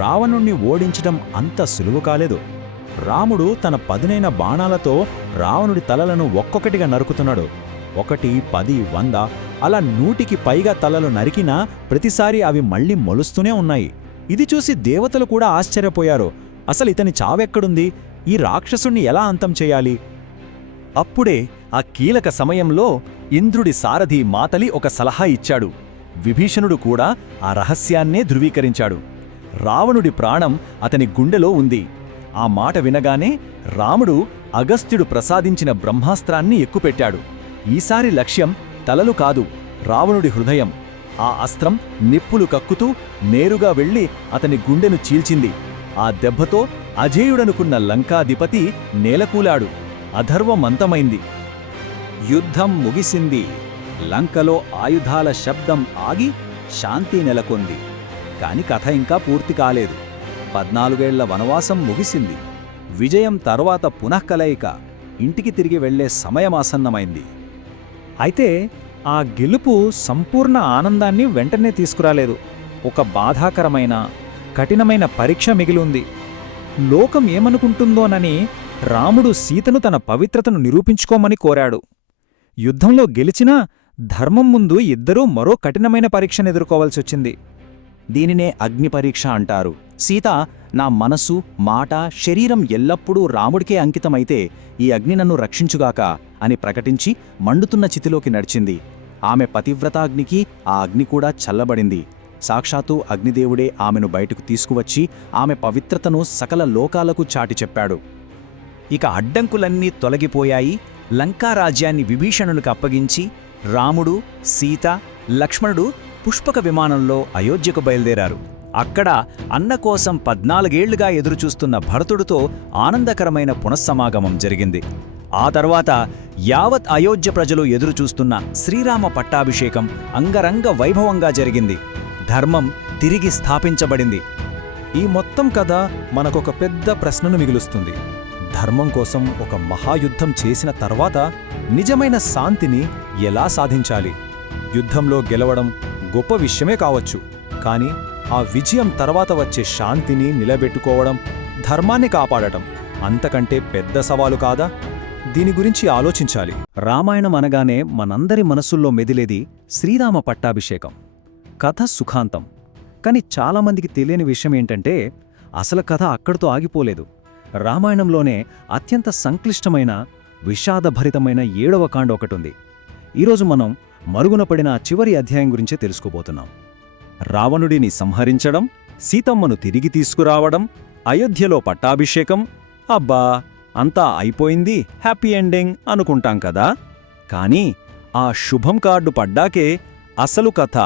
రావణుణ్ణి ఓడించడం అంత సులువు కాలేదు. రాముడు తన పదునైన బాణాలతో రావణుడి తలలను ఒక్కొక్కటిగా నరుకుతున్నాడు. 1, 10, 100 అలా 100కి పైగా తలలు నరికినా ప్రతిసారి అవి మళ్లీ మొలుస్తూనే ఉన్నాయి. ఇది చూసి దేవతలు కూడా ఆశ్చర్యపోయారు. అసలు ఇతని చావెక్కడుంది? ఈ రాక్షసుణ్ణి ఎలా అంతం చేయాలి? అప్పుడే ఆ కీలక సమయంలో ఇంద్రుడి సారథి మాతలి ఒక సలహా ఇచ్చాడు. విభీషణుడు కూడా ఆ రహస్యాన్నే ధృవీకరించాడు. రావణుడి ప్రాణం అతని గుండెలో ఉంది. ఆ మాట వినగానే రాముడు అగస్త్యుడు ప్రసాదించిన బ్రహ్మాస్త్రాన్ని ఎక్కుపెట్టాడు. ఈసారి లక్ష్యం తలలు కాదు, రావణుడి హృదయం. ఆ అస్త్రం నిప్పులు కక్కుతూ నేరుగా వెళ్లి అతని గుండెను చీల్చింది. ఆ దెబ్బతో అజేయుడనుకున్న లంకాధిపతి నేలకూలాడు. అధర్వమంతమైంది. యుద్ధం ముగిసింది. లంకలో ఆయుధాల శబ్దం ఆగి శాంతి నెలకొంది. కాని కథ ఇంకా పూర్తి కాలేదు. 14 ఏళ్ల వనవాసం ముగిసింది. విజయం తర్వాత పునఃకలయిక, ఇంటికి తిరిగి వెళ్లే సమయమాసన్నమైంది. అయితే ఆ గెలుపు సంపూర్ణ ఆనందాన్ని వెంటనే తీసుకురాలేదు. ఒక బాధాకరమైన కఠినమైన పరీక్ష మిగిలింది. లోకం ఏమనుకుంటుందోనని రాముడు సీతను తన పవిత్రతను నిరూపించుకోమని కోరాడు. యుద్ధంలో గెలిచినా ధర్మం ముందు ఇద్దరూ మరో కఠినమైన పరీక్షనెదుర్కోవాల్సొచ్చింది. దీనినే అగ్నిపరీక్ష అంటారు. సీత, నా మనసు, మాట, శరీరం ఎల్లప్పుడూ రాముడికే అంకితమైతే ఈ అగ్ని నన్ను రక్షించుగాక అని ప్రకటించి మండుతున్న చితిలోకి నడిచింది. ఆమె పతివ్రతాగ్నికి ఆ అగ్ని కూడా చల్లబడింది. సాక్షాత్తు అగ్నిదేవుడే ఆమెను బయటకు తీసుకువచ్చి ఆమె పవిత్రతను సకల లోకాలకు చాటి చెప్పాడు. ఇక అడ్డంకులన్నీ తొలగిపోయాయి. లంకారాజ్యాన్ని విభీషణునికి అప్పగించి రాముడు, సీత, లక్ష్మణుడు పుష్పక విమానంలో అయోధ్యకు బయలుదేరారు. అక్కడ అన్న కోసం 14 ఏళ్లుగా ఎదురుచూస్తున్న భరతుడితో ఆనందకరమైన పునఃసమాగమం జరిగింది. ఆ తర్వాత యావత్ అయోధ్య ప్రజలు ఎదురుచూస్తున్న శ్రీరామ పట్టాభిషేకం అంగరంగ వైభవంగా జరిగింది. ధర్మం తిరిగి స్థాపించబడింది. ఈ మొత్తం కథ మనకొక పెద్ద ప్రశ్నను మిగులుస్తుంది. ధర్మం కోసం ఒక మహాయుద్ధం చేసిన తర్వాత నిజమైన శాంతిని ఎలా సాధించాలి? యుద్ధంలో గెలవడం గొప్ప విషయమే కావచ్చు, కానీ ఆ విజయం తర్వాత వచ్చే శాంతిని నిలబెట్టుకోవడం, ధర్మాన్ని కాపాడటం అంతకంటే పెద్ద సవాలు కాదా? దీని గురించి ఆలోచించాలి. రామాయణం అనగానే మనందరి మనసుల్లో మెదిలేది శ్రీరామ పట్టాభిషేకం. కథ సుఖాంతం. కాని చాలామందికి తెలియని విషయమేంటంటే అసలు కథ అక్కడితో ఆగిపోలేదు. రామాయణంలోనే అత్యంత సంక్లిష్టమైన, విషాదభరితమైన 7వ కాండ ఒకటుంది. ఈరోజు మనం మరుగున పడిన ఆ చివరి అధ్యాయం గురించే తెలుసుకోబోతున్నాం. రావణుడిని సంహరించడం, సీతమ్మను తిరిగి తీసుకురావడం, అయోధ్యలో పట్టాభిషేకం. అబ్బా, అంతా అయిపోయింది, హ్యాపీ ఎండింగ్ అనుకుంటాం కదా. కానీ ఆ శుభం కార్డు పడ్డాకే అసలు కథ,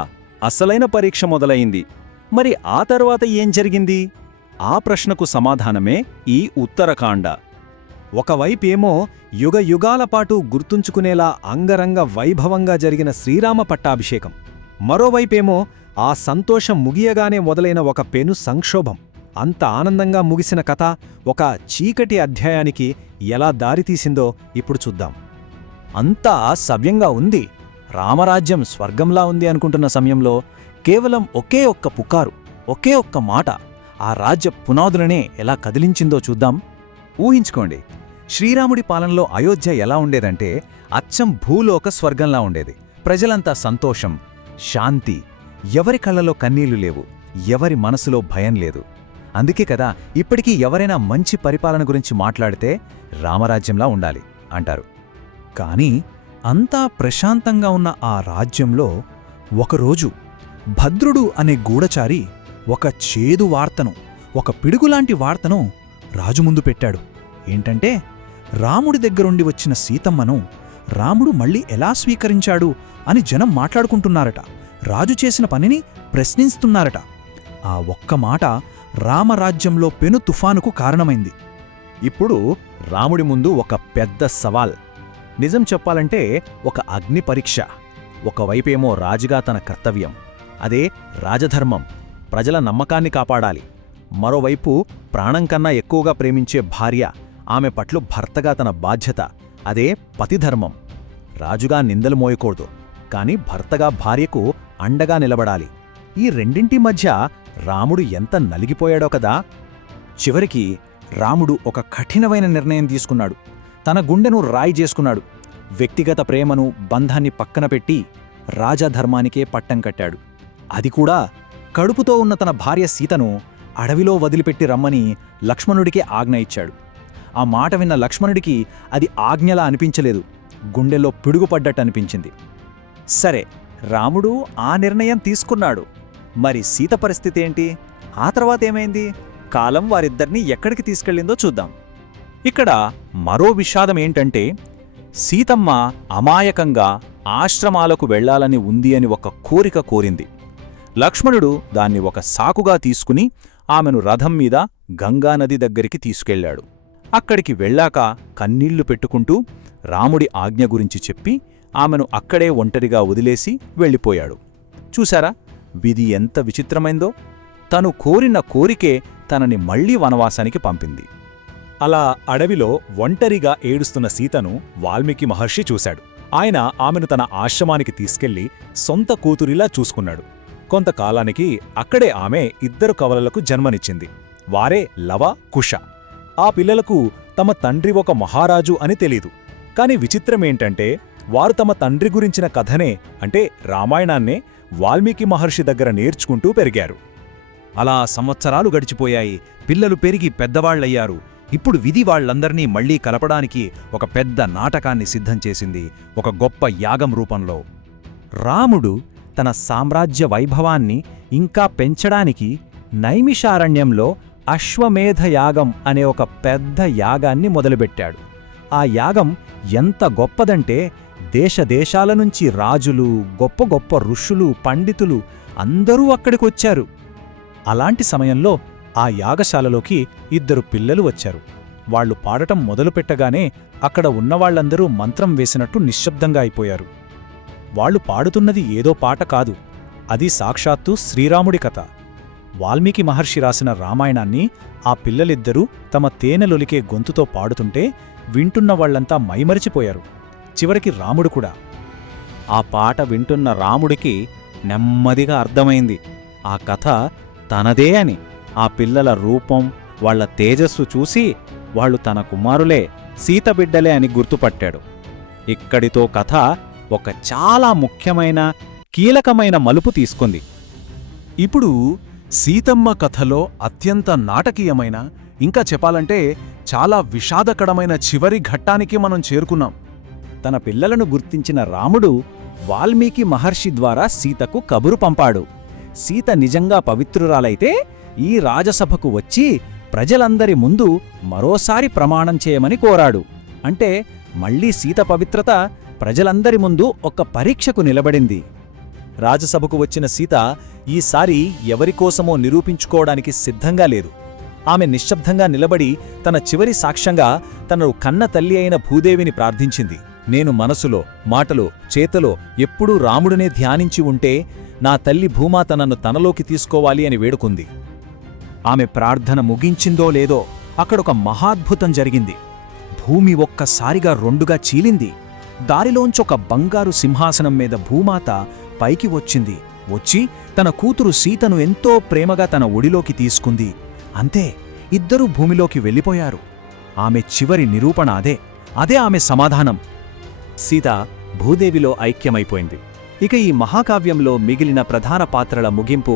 అసలైన పరీక్ష మొదలయింది. మరి ఆ తర్వాత ఏం జరిగింది? ఆ ప్రశ్నకు సమాధానమే ఈ ఉత్తరకాండ. ఒకవైపేమో యుగయుగాల పాటు గుర్తుంచుకునేలా అంగరంగ వైభవంగా జరిగిన శ్రీరామ పట్టాభిషేకం, మరోవైపేమో ఆ సంతోషం ముగియగానే మొదలైన ఒక పెను సంక్షోభం. అంత ఆనందంగా ముగిసిన కథ ఒక చీకటి అధ్యాయానికి ఎలా దారితీసిందో ఇప్పుడు చూద్దాం. అంతా సవ్యంగా ఉంది, రామరాజ్యం స్వర్గంలా ఉంది అనుకుంటున్న సమయంలో కేవలం ఒకే ఒక్క పుకారు, ఒకే ఒక్క మాట ఆ రాజ్య పునాదులనే ఎలా కదిలించిందో చూద్దాం. ఊహించుకోండి, శ్రీరాముడి పాలనలో అయోధ్య ఎలా ఉండేదంటే అచ్చం భూలోక స్వర్గంలా ఉండేది. ప్రజలంతా సంతోషం, శాంతి, ఎవరి కళ్ళలో కన్నీళ్లు లేవు, ఎవరి మనసులో భయం లేదు. అందుకే కదా ఇప్పటికీ ఎవరైనా మంచి పరిపాలన గురించి మాట్లాడితే రామరాజ్యంలా ఉండాలి అంటారు. కాని అంతా ప్రశాంతంగా ఉన్న ఆ రాజ్యంలో ఒకరోజు భద్రుడు అనే గూఢచారి ఒక చేదు వార్తను, ఒక పిడుగులాంటి వార్తను రాజు ముందు పెట్టాడు. ఏంటంటే, రాముడి దగ్గరుండి వచ్చిన సీతమ్మను రాముడు మళ్ళీ ఎలా స్వీకరించాడు అని జనం మాట్లాడుకుంటున్నారట. రాజు చేసిన పనిని ప్రశ్నిస్తున్నారట. ఆ ఒక్క మాట రామరాజ్యంలో పెను తుఫానుకు కారణమైంది. ఇప్పుడు రాముడి ముందు ఒక పెద్ద సవాల్. నిజం చెప్పాలంటే ఒక అగ్ని పరీక్ష. ఒకవైపేమో రాజుగా తన కర్తవ్యం, అదే రాజధర్మం, ప్రజల నమ్మకాన్ని కాపాడాలి. మరోవైపు ప్రాణం కన్నా ఎక్కువగా ప్రేమించే భార్య, ఆమె పట్ల భర్తగా తన బాధ్యత, అదే పతిధర్మం. రాజుగా నిందలు మోయకూడదు, కాని భర్తగా భార్యకు అండగా నిలబడాలి. ఈ రెండింటి మధ్య రాముడు ఎంత నలిగిపోయాడో కదా. చివరికి రాముడు ఒక కఠినమైన నిర్ణయం తీసుకున్నాడు. తన గుండెను రాయి చేసుకున్నాడు. వ్యక్తిగత ప్రేమను, బంధాన్ని పక్కన పెట్టి రాజధర్మానికే పట్టం కట్టాడు. అది కూడా కడుపుతో ఉన్న తన భార్య సీతను అడవిలో వదిలిపెట్టి రమ్మని లక్ష్మణుడికే ఆజ్ఞ ఇచ్చాడు. ఆ మాట విన్న లక్ష్మణుడికి అది ఆజ్ఞలా అనిపించలేదు, గుండెల్లో పిడుగుపడ్డట్టు అనిపించింది. సరే, రాముడు ఆ నిర్ణయం తీసుకున్నాడు. మరి సీత పరిస్థితి ఏంటి? ఆ తర్వాతేమైంది? కాలం వారిద్దరినీ ఎక్కడికి తీసుకెళ్ళిందో చూద్దాం. ఇక్కడ మరో విషాదం ఏంటంటే, సీతమ్మ అమాయకంగా ఆశ్రమాలకు వెళ్లాలని ఉంది అని ఒక కోరిక కోరింది. లక్ష్మణుడు దాన్ని ఒక సాకుగా తీసుకుని ఆమెను రథం మీద గంగానది దగ్గరికి తీసుకెళ్లాడు. అక్కడికి వెళ్ళాక కన్నీళ్లు పెట్టుకుంటూ రాముడి ఆజ్ఞ గురించి చెప్పి ఆమెను అక్కడే ఒంటరిగా వదిలేసి వెళ్ళిపోయాడు. చూశారా, విధి ఎంత విచిత్రమైందో! తను కోరిన కోరికే తనని మళ్లీ వనవాసానికి పంపింది. అలా అడవిలో ఒంటరిగా ఏడుస్తున్న సీతను వాల్మీకి మహర్షి చూశాడు. ఆయన ఆమెను తన ఆశ్రమానికి తీసుకెళ్లి సొంత కూతురిలా చూసుకున్నాడు. కొంతకాలానికి అక్కడే ఆమె 2 కవలలకు జన్మనిచ్చింది. వారే లవ, కుశ. ఆ పిల్లలకు తమ తండ్రి ఒక మహారాజు అని తెలీదు. కాని విచిత్రమేంటంటే, వారు తమ తండ్రి గురించిన కథనే, అంటే రామాయణాన్నే వాల్మీకి మహర్షి దగ్గర నేర్చుకుంటూ పెరిగారు. అలా సంవత్సరాలు గడిచిపోయాయి. పిల్లలు పెరిగి పెద్దవాళ్లయ్యారు. ఇప్పుడు విధి వాళ్లందర్నీ మళ్లీ కలపడానికి ఒక పెద్ద నాటకాన్ని సిద్ధం చేసింది, ఒక గొప్ప యాగం రూపంలో. రాముడు తన సామ్రాజ్య వైభవాన్ని ఇంకా పెంచడానికి నైమిషారణ్యంలో అశ్వమేధ యాగం అనే ఒక పెద్ద యాగాన్ని మొదలుపెట్టాడు. ఆ యాగం ఎంత గొప్పదంటే, దేశదేశాల నుంచి రాజులు, గొప్ప గొప్ప ఋషులు, పండితులు అందరూ అక్కడికొచ్చారు. అలాంటి సమయంలో ఆ యాగశాలలోకి 2 పిల్లలు వచ్చారు. వాళ్లు పాడటం మొదలుపెట్టగానే అక్కడ ఉన్నవాళ్లందరూ మంత్రం వేసినట్టు నిశ్శబ్దంగా అయిపోయారు. వాళ్లు పాడుతున్నది ఏదో పాట కాదు, అది సాక్షాత్తు శ్రీరాముడి కథ. వాల్మీకి మహర్షి రాసిన రామాయణాన్ని ఆ పిల్లలిద్దరూ తమ తేనెలొలికే గొంతుతో పాడుతుంటే వింటున్న వాళ్లంతా మైమరిచిపోయారు. చివరికి రాముడు కూడా. ఆ పాట వింటున్న రాముడికి నెమ్మదిగా అర్థమైంది, ఆ కథ తనదే అని. ఆ పిల్లల రూపం, వాళ్ల తేజస్సు చూసి వాళ్లు తన కుమారులే, సీతబిడ్డలే అని గుర్తుపట్టాడు. ఇక్కడితో కథ ఒక చాలా ముఖ్యమైన, కీలకమైన మలుపు తీసుకుంది. ఇప్పుడు సీతమ్మ కథలో అత్యంత నాటకీయమైన, ఇంకా చెప్పాలంటే చాలా విషాదకరమైన చివరి ఘట్టానికి మనం చేరుకున్నాం. తన పిల్లలను గుర్తించిన రాముడు వాల్మీకి మహర్షి ద్వారా సీతకు కబురు పంపాడు. సీత నిజంగా పవిత్రురాలైతే ఈ రాజసభకు వచ్చి ప్రజలందరి ముందు మరోసారి ప్రమాణం చేయమని కోరాడు. అంటే మళ్లీ సీత పవిత్రత ప్రజలందరి ముందు ఒక పరీక్షకు నిలబడింది. రాజసభకు వచ్చిన సీత ఈసారి ఎవరికోసమో నిరూపించుకోవడానికి సిద్ధంగా లేదు. ఆమె నిశ్శబ్దంగా నిలబడి తన చివరి సాక్ష్యంగా తనను కన్న తల్లి అయిన భూదేవిని ప్రార్థించింది. నేను మనసులో, మాటలో, చేతలో ఎప్పుడూ రాముడినే ధ్యానించి ఉంటే నా తల్లి భూమాత నన్ను తనలోకి తీసుకోవాలి అని వేడుకుంది. ఆమె ప్రార్థన ముగించిందో లేదో అక్కడొక మహాద్భుతం జరిగింది. భూమి ఒక్కసారిగా 2గా చీలింది. దారిలోంచొక బంగారు సింహాసనం మీద భూమాత పైకి వచ్చింది. వచ్చి తన కూతురు సీతను ఎంతో ప్రేమగా తన ఒడిలోకి తీసుకుంది. అంతే, 2 భూమిలోకి వెళ్ళిపోయారు. ఆమె చివరి నిరూపణ అదే ఆమె సమాధానం. సీత భూదేవిలో ఐక్యమైపోయింది. ఇక ఈ మహాకావ్యంలో మిగిలిన ప్రధాన పాత్రల ముగింపు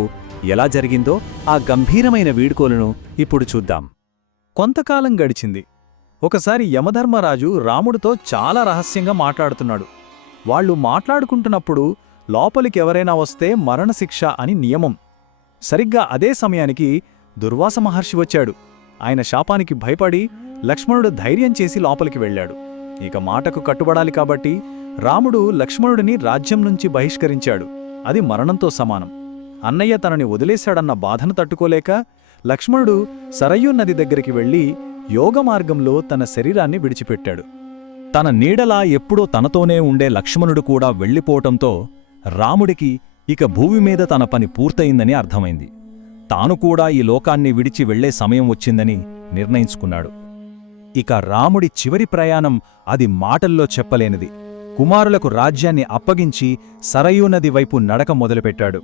ఎలా జరిగిందో ఆ గంభీరమైన వీడ్కోలును ఇప్పుడు చూద్దాం. కొంతకాలం గడిచింది. ఒకసారి యమధర్మరాజు రాముడితో చాలా రహస్యంగా మాట్లాడుతున్నాడు. వాళ్ళు మాట్లాడుకుంటున్నప్పుడు లోపలికెవరైనా వస్తే మరణశిక్ష అని నియమం. సరిగ్గా అదే సమయానికి దుర్వాస మహర్షి వచ్చాడు. ఆయన శాపానికి భయపడి లక్ష్మణుడు ధైర్యం చేసి లోపలికి వెళ్ళాడు. ఇక మాటకు కట్టుబడాలి కాబట్టి రాముడు లక్ష్మణుడిని రాజ్యం నుంచి బహిష్కరించాడు. అది మరణంతో సమానం. అన్నయ్య తనని వదిలేశాడన్న బాధను తట్టుకోలేక లక్ష్మణుడు సరయూ నది దగ్గరికి వెళ్లి యోగమార్గంలో తన శరీరాన్ని విడిచిపెట్టాడు. తన నీడలా ఎప్పుడూ తనతోనే ఉండే లక్ష్మణుడు కూడా వెళ్ళిపోవటంతో రాముడికి ఇక భూమి మీద తన పని పూర్తయిందని అర్థమైంది. తాను కూడా ఈ లోకాన్ని విడిచి వెళ్లే సమయం వచ్చిందని నిర్ణయించుకున్నాడు. ఇక రాముడి చివరి ప్రయాణం అది మాటల్లో చెప్పలేనిది. కుమారులకు రాజ్యాన్ని అప్పగించి సరయూ నది వైపు నడక మొదలుపెట్టాడు.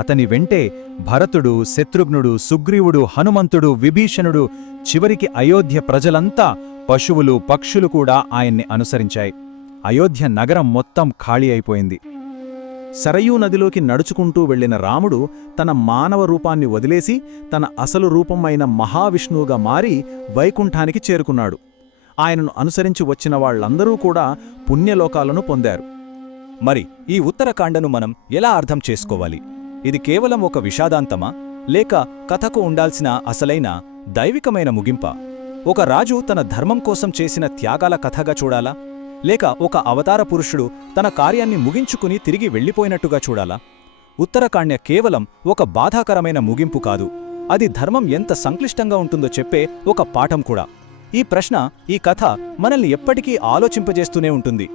అతని వెంటే భరతుడు, శత్రుఘ్నుడు, సుగ్రీవుడు, హనుమంతుడు, విభీషణుడు, చివరికి అయోధ్య ప్రజలంతా, పశువులు, పక్షులు కూడా ఆయన్ని అనుసరించాయి. అయోధ్య నగరం మొత్తం ఖాళీ అయిపోయింది. సరయూ నదిలోకి నడుచుకుంటూ వెళ్లిన రాముడు తన మానవ రూపాన్ని వదిలేసి తన అసలు రూపం అయిన మహావిష్ణువుగా మారి వైకుంఠానికి చేరుకున్నాడు. ఆయనను అనుసరించి వచ్చిన వాళ్లందరూ కూడా పుణ్యలోకాలను పొందారు. మరి ఈ ఉత్తరకాండను మనం ఎలా అర్థం చేసుకోవాలి? ఇది కేవలం ఒక విషాదాంతమా, లేక కథకు ఉండాల్సిన అసలైన దైవికమైన ముగింపా? ఒక రాజు తన ధర్మం కోసం చేసిన త్యాగాల కథగా చూడాలా, లేక ఒక అవతార పురుషుడు తన కార్యాన్ని ముగించుకుని తిరిగి వెళ్ళిపోయినట్టుగా చూడాలా? ఉత్తరకాండ కేవలం ఒక బాధాకరమైన ముగింపు కాదు, అది ధర్మం ఎంత సంక్లిష్టంగా ఉంటుందో చెప్పే ఒక పాఠం కూడా. ఈ ప్రశ్న, ఈ కథ మనల్ని ఎప్పటికీ ఆలోచింపజేస్తూనే ఉంటుంది.